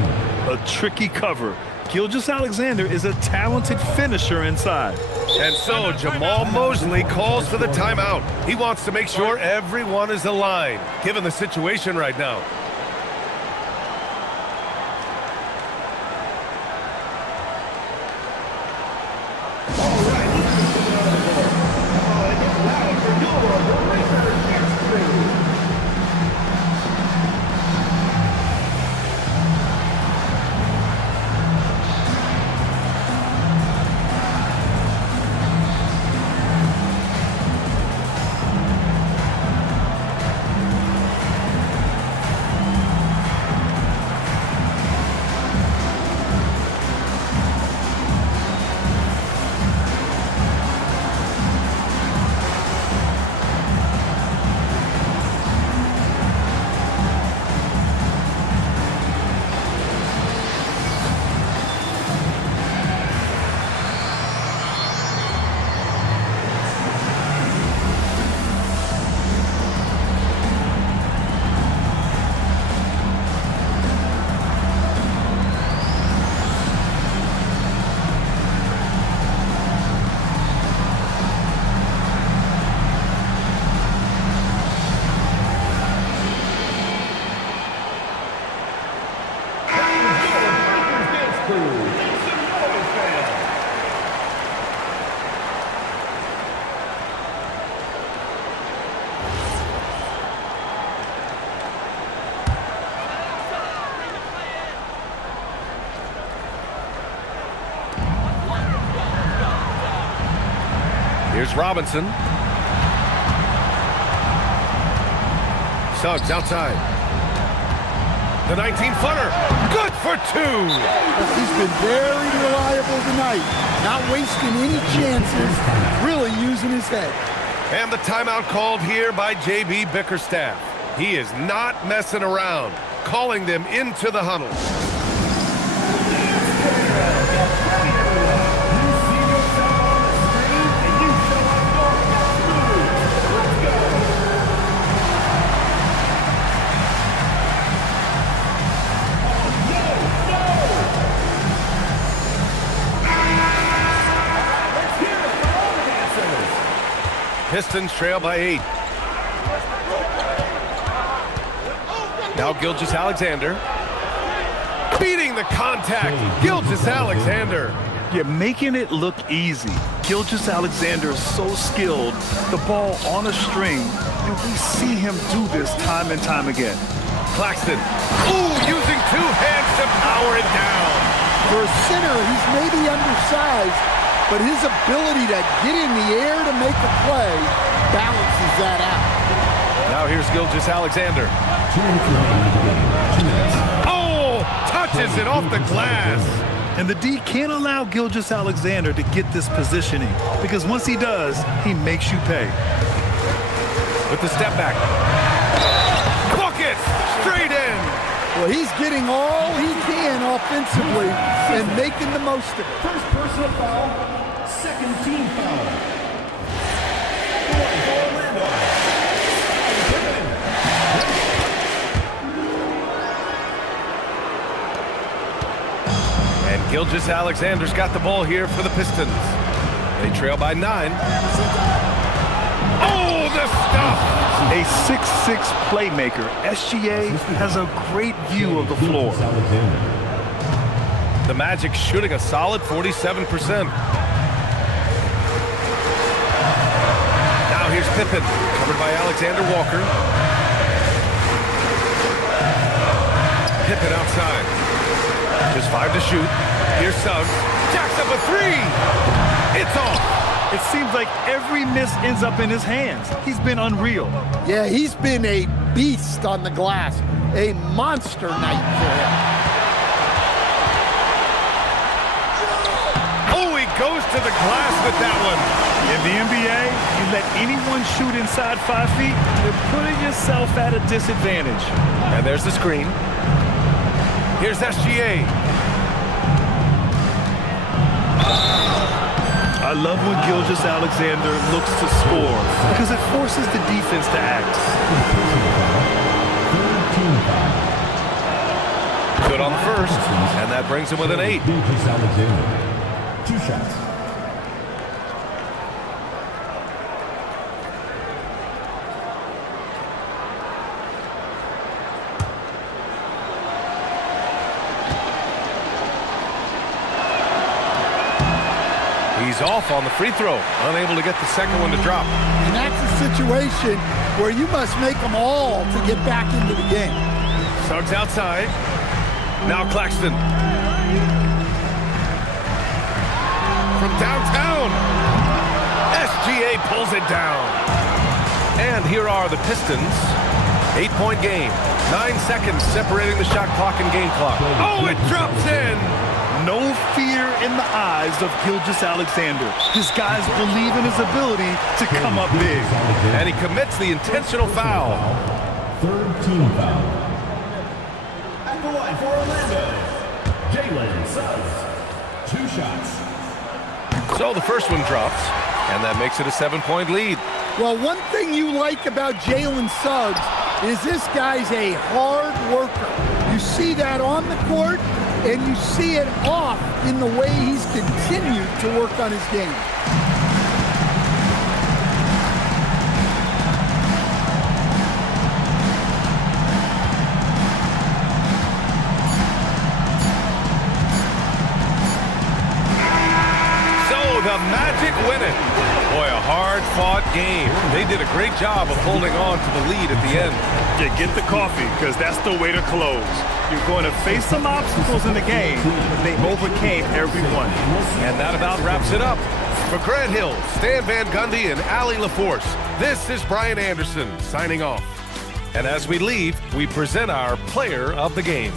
A tricky cover. Gilgeous-Alexander is a talented finisher inside. And so Jamal Mosley calls for the timeout. He wants to make sure everyone is aligned, given the situation right now. Here's Robinson. Suggs outside. The 19-footer. Good for two. He's been very reliable tonight. Not wasting any chances. Really using his head. And the timeout called here by J.B. Bickerstaff. He is not messing around. Calling them into the huddle. Pistons trail by 8. Now Gilgeous-Alexander. Beating the contact. Gilgeous-Alexander. You're making it look easy. Gilgeous-Alexander is so skilled. The ball on a string. And we see him do this time and time again. Claxton. Ooh, using two hands to power it down. For a center, he's maybe undersized, but his ability to get in the air to make a play balances that out. Now here's Gilgeous-Alexander. Oh, touches it off the glass. And the D can't allow Gilgeous-Alexander to get this positioning, because once he does, he makes you pay. With the step back. Bucket! Straight in! Well, he's getting all he can offensively and making the most of it. First personal foul, second team foul. And Gilgeous-Alexander's got the ball here for the Pistons. They trail by 9. Oh, the stuff! A 6'6" playmaker, SGA has a great view of the floor. The Magic shooting a solid 47%. Now here's Pippen, covered by Alexander Walker. Pippen outside. Just 5 to shoot. Here's Suggs. Jacks up a 3. It's off. It seems like every miss ends up in his hands. He's been unreal. Yeah, he's been a beast on the glass. A monster night for him. Oh, he goes to the glass with that one. In the NBA, you let anyone shoot inside 5 feet, you're putting yourself at a disadvantage. And there's the screen. Here's SGA. I love when Gilgeous-Alexander looks to score because it forces the defense to act. Good on the first, and that brings him with an 8. 2 shots. He's off on the free throw, unable to get the second one to drop. And that's a situation where you must make them all to get back into the game. Suggs outside. Now Claxton. From downtown. SGA pulls it down. And here are the Pistons. 8-point game. 9 seconds separating the shot clock and game clock. Oh, it drops in. No fear in the eyes of Gilgeous-Alexander. His guys believe in his ability to come up big. And he commits the intentional foul. Third team foul. At the line for Orlando, Jalen Suggs. 2 shots. So the first one drops, and that makes it a 7-point lead. Well, one thing you like about Jalen Suggs is this guy's a hard worker. You see that on the court, and you see it off in the way he's continued to work on his game. The Magic win it. Boy, a hard-fought game. They did a great job of holding on to the lead at the end. Yeah, get the coffee, because that's the way to close. You're going to face some obstacles in the game, but they overcame every one. And that about wraps it up. For Grant Hill, Stan Van Gundy, and Allie LaForce, this is Brian Anderson signing off. And as we leave, we present our player of the game.